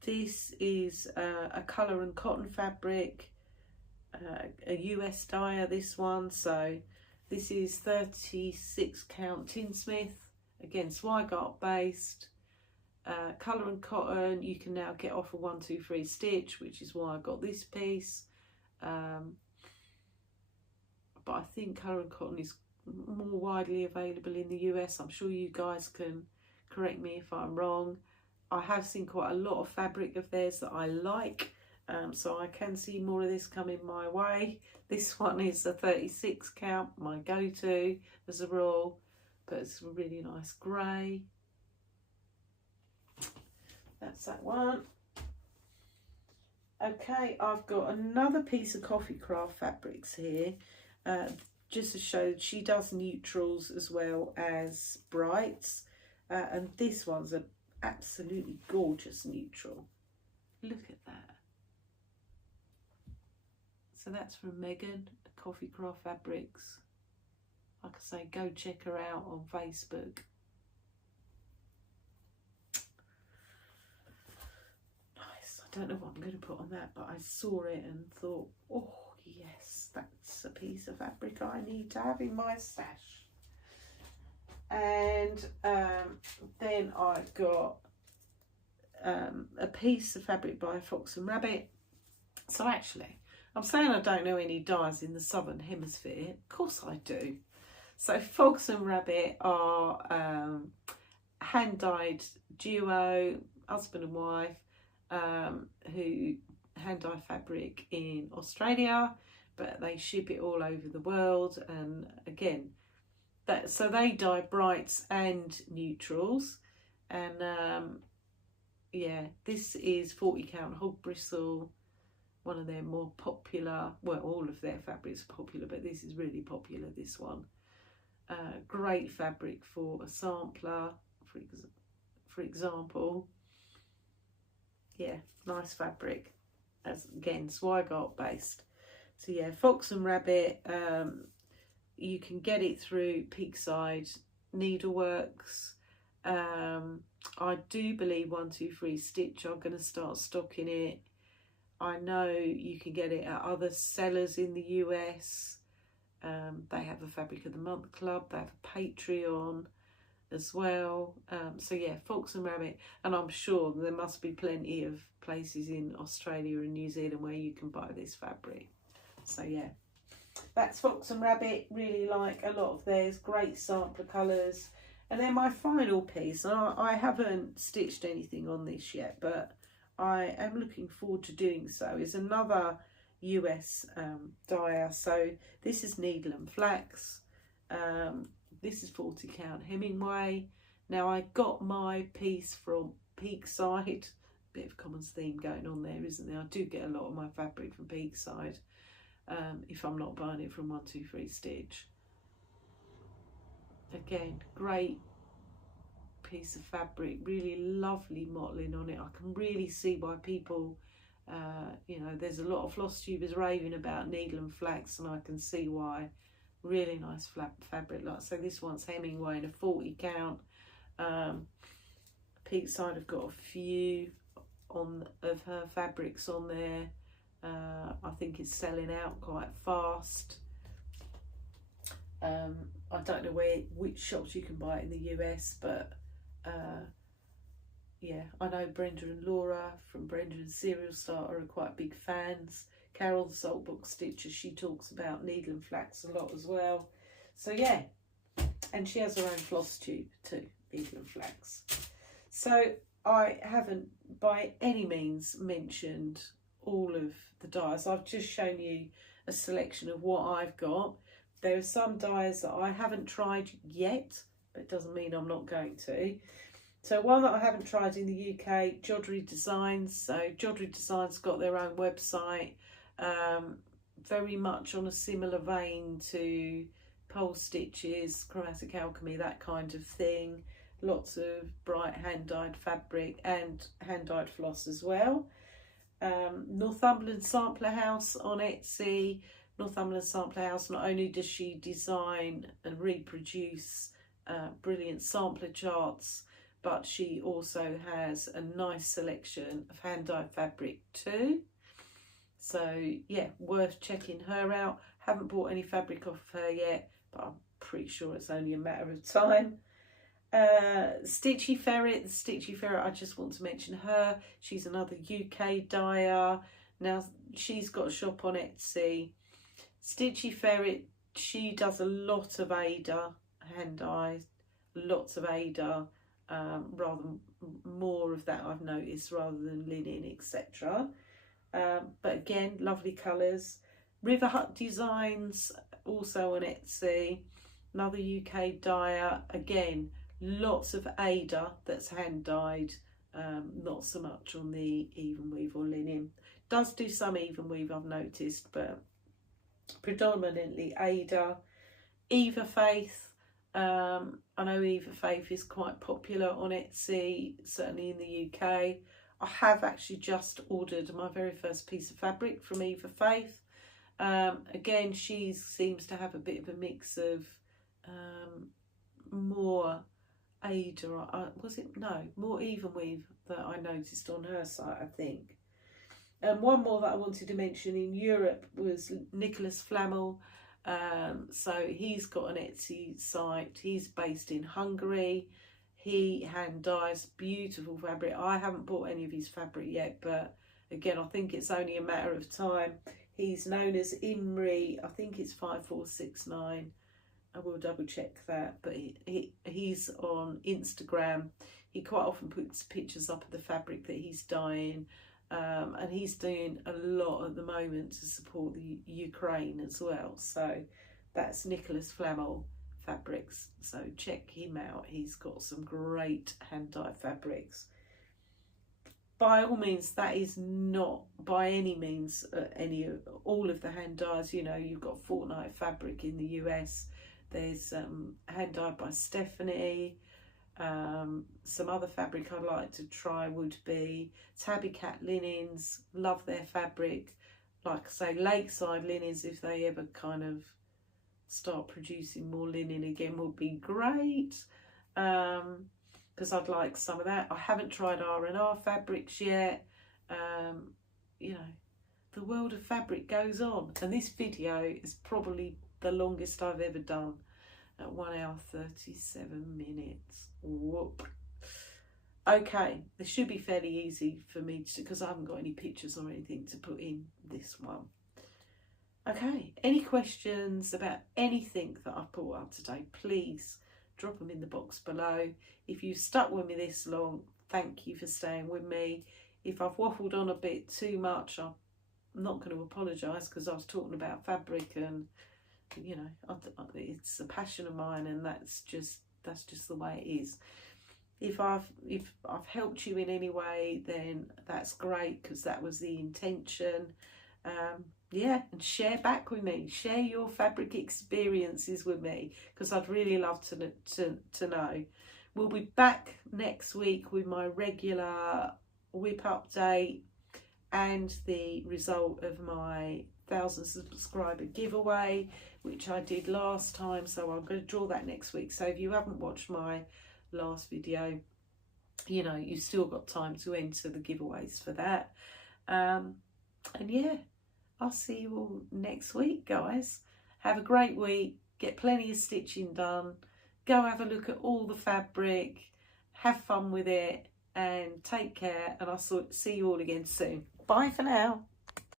This is a colour and cotton fabric, a US dyer, this one. So this is 36 count Tinsmith, again Zweigart based, colour and cotton. You can now get off a 123 stitch, which is why I got this piece. But I think colour and cotton is more widely available in the US. I'm sure you guys can correct me if I'm wrong. I have seen quite a lot of fabric of theirs that I like, so I can see more of this coming my way. This one is a 36 count, my go-to as a rule, but it's a really nice grey. That's that one. Okay, I've got another piece of Coffee Craft Fabrics here, just to show that she does neutrals as well as brights, and this one's an absolutely gorgeous neutral. Look at that. So that's from Megan, Coffee Craft Fabrics. Like I say, go check her out on Facebook. Nice. I don't know what I'm going to put on that, but I saw it and thought, oh yes, that's a piece of fabric I need to have in my stash. And then I've got a piece of fabric by Fox and Rabbit. So actually, I'm saying I don't know any dyers in the southern hemisphere. Of course I do. So Fox and Rabbit are hand dyed duo, husband and wife, who hand dye fabric in Australia, but they ship it all over the world. And again, so they dye brights and neutrals. And yeah, this is 40 count hog bristle, one of their more popular, well, all of their fabrics are popular, but this is really popular, this one. Great fabric for a sampler, for example. Yeah, nice fabric, as again Zweigart based. So yeah, Fox and Rabbit, you can get it through Peakside Needleworks. I do believe 123 Stitch are going to start stocking it. I know you can get it at other sellers in the US. They have a Fabric of the Month club, they have a Patreon as well. So yeah, Fox and Rabbit, and I'm sure there must be plenty of places in Australia and New Zealand where you can buy this fabric. So yeah, that's Fox and Rabbit. Really like a lot of theirs, great sampler colours. And then my final piece, and I haven't stitched anything on this yet, but I am looking forward to doing so, is another US dyer. So this is Needle and Flax. This is 40 count Hemingway. Now I got my piece from Peakside. Bit of common theme going on there, isn't there? I do get a lot of my fabric from Peakside, if I'm not buying it from 123 Stitch. Again, great piece of fabric, really lovely mottling on it. I can really see why people, you know, there's a lot of Flosstubers raving about Needle and Flax, and I can see why. Really nice fabric. Like so, this one's Hemingway in a 40 count. Peakside have got a few of her fabrics on there. I think it's selling out quite fast. I don't know which shops you can buy it in the US, but yeah, I know Brenda and Laura from Brenda and Serial Starter are quite big fans. Carol the Saltbox Stitcher, she talks about Needle and Flax a lot as well. So yeah, and she has her own Flosstube too, Needle and Flax. So I haven't by any means mentioned all of the dyers. I've just shown you a selection of what I've got. There are some dyers that I haven't tried yet, but it doesn't mean I'm not going to. So one that I haven't tried in the UK, Jodyri Designs. So Jodyri Designs got their own website, very much on a similar vein to Polstitches, Chromatic Alchemy, that kind of thing. Lots of bright hand-dyed fabric and hand-dyed floss as well. Northumberland Sampler House on Etsy. Northumberland Sampler House, not only does she design and reproduce brilliant sampler charts, but she also has a nice selection of hand-dyed fabric too. So yeah, worth checking her out. Haven't bought any fabric off her yet, but I'm pretty sure it's only a matter of time. Stitchy Ferret, the Stitchy Ferret, I just want to mention her. She's another UK dyer. Now she's got a shop on Etsy. Stitchy Ferret, she does a lot of Aida hand dyes, lots of Aida, rather more of that I've noticed rather than linen, etc. But again, lovely colours. Riverhut Designs, also on Etsy, another UK dyer. Again, lots of Aida that's hand dyed, not so much on the Evenweave or linen. Does do some Evenweave, I've noticed, but predominantly Aida. Eva Faith, I know Eva Faith is quite popular on Etsy, certainly in the UK. I have actually just ordered my very first piece of fabric from Eva Faith. Again, she seems to have a bit of a mix of more Aida, was it? No, more Evenweave that I noticed on her site, I think. And one more that I wanted to mention in Europe was Nicholas Flamel. So he's got an Etsy site. He's based in Hungary. He hand dyes beautiful fabric. I haven't bought any of his fabric yet, but again, I think it's only a matter of time. He's known as Imri, I think it's 5469. I will double check that, but he's on Instagram. He quite often puts pictures up of the fabric that he's dyeing, and he's doing a lot at the moment to support the Ukraine as well. So that's Nicholas Flamel Fabrics, so check him out. He's got some great hand dye fabrics. By all means, that is not by any means all of the hand dyes. You know, you've got Fortnight Fabric in the US. There's hand dyed by Stephanie. Some other fabric I'd like to try would be Tabby Cat Linens. Love their fabric. Like I say, Lakeside Linens, if they ever kind of start producing more linen again, would be great. Because I'd like some of that. I haven't tried R&R fabrics yet. You know, the world of fabric goes on, and this video is probably the longest I've ever done, at 1 hour 37 minutes. Whoop. Okay, this should be fairly easy for me because I haven't got any pictures or anything to put in this one. Okay, any questions about anything that I've brought up today, please drop them in the box below. If you've stuck with me this long, thank you for staying with me. If I've waffled on a bit too much, I'm not going to apologise, because I was talking about fabric, and you know, it's a passion of mine, and that's just the way it is. If I've helped you in any way, then that's great, because that was the intention. Yeah, and share back with me. Share your fabric experiences with me, because I'd really love to know. We'll be back next week with my regular whip update and the result of my 1,000 subscriber giveaway, which I did last time. So I'm going to draw that next week. So if you haven't watched my last video, you know, you've still got time to enter the giveaways for that. And yeah, I'll see you all next week, guys. Have a great week. Get plenty of stitching done. Go have a look at all the fabric. Have fun with it, and take care. And I'll see you all again soon. Bye for now.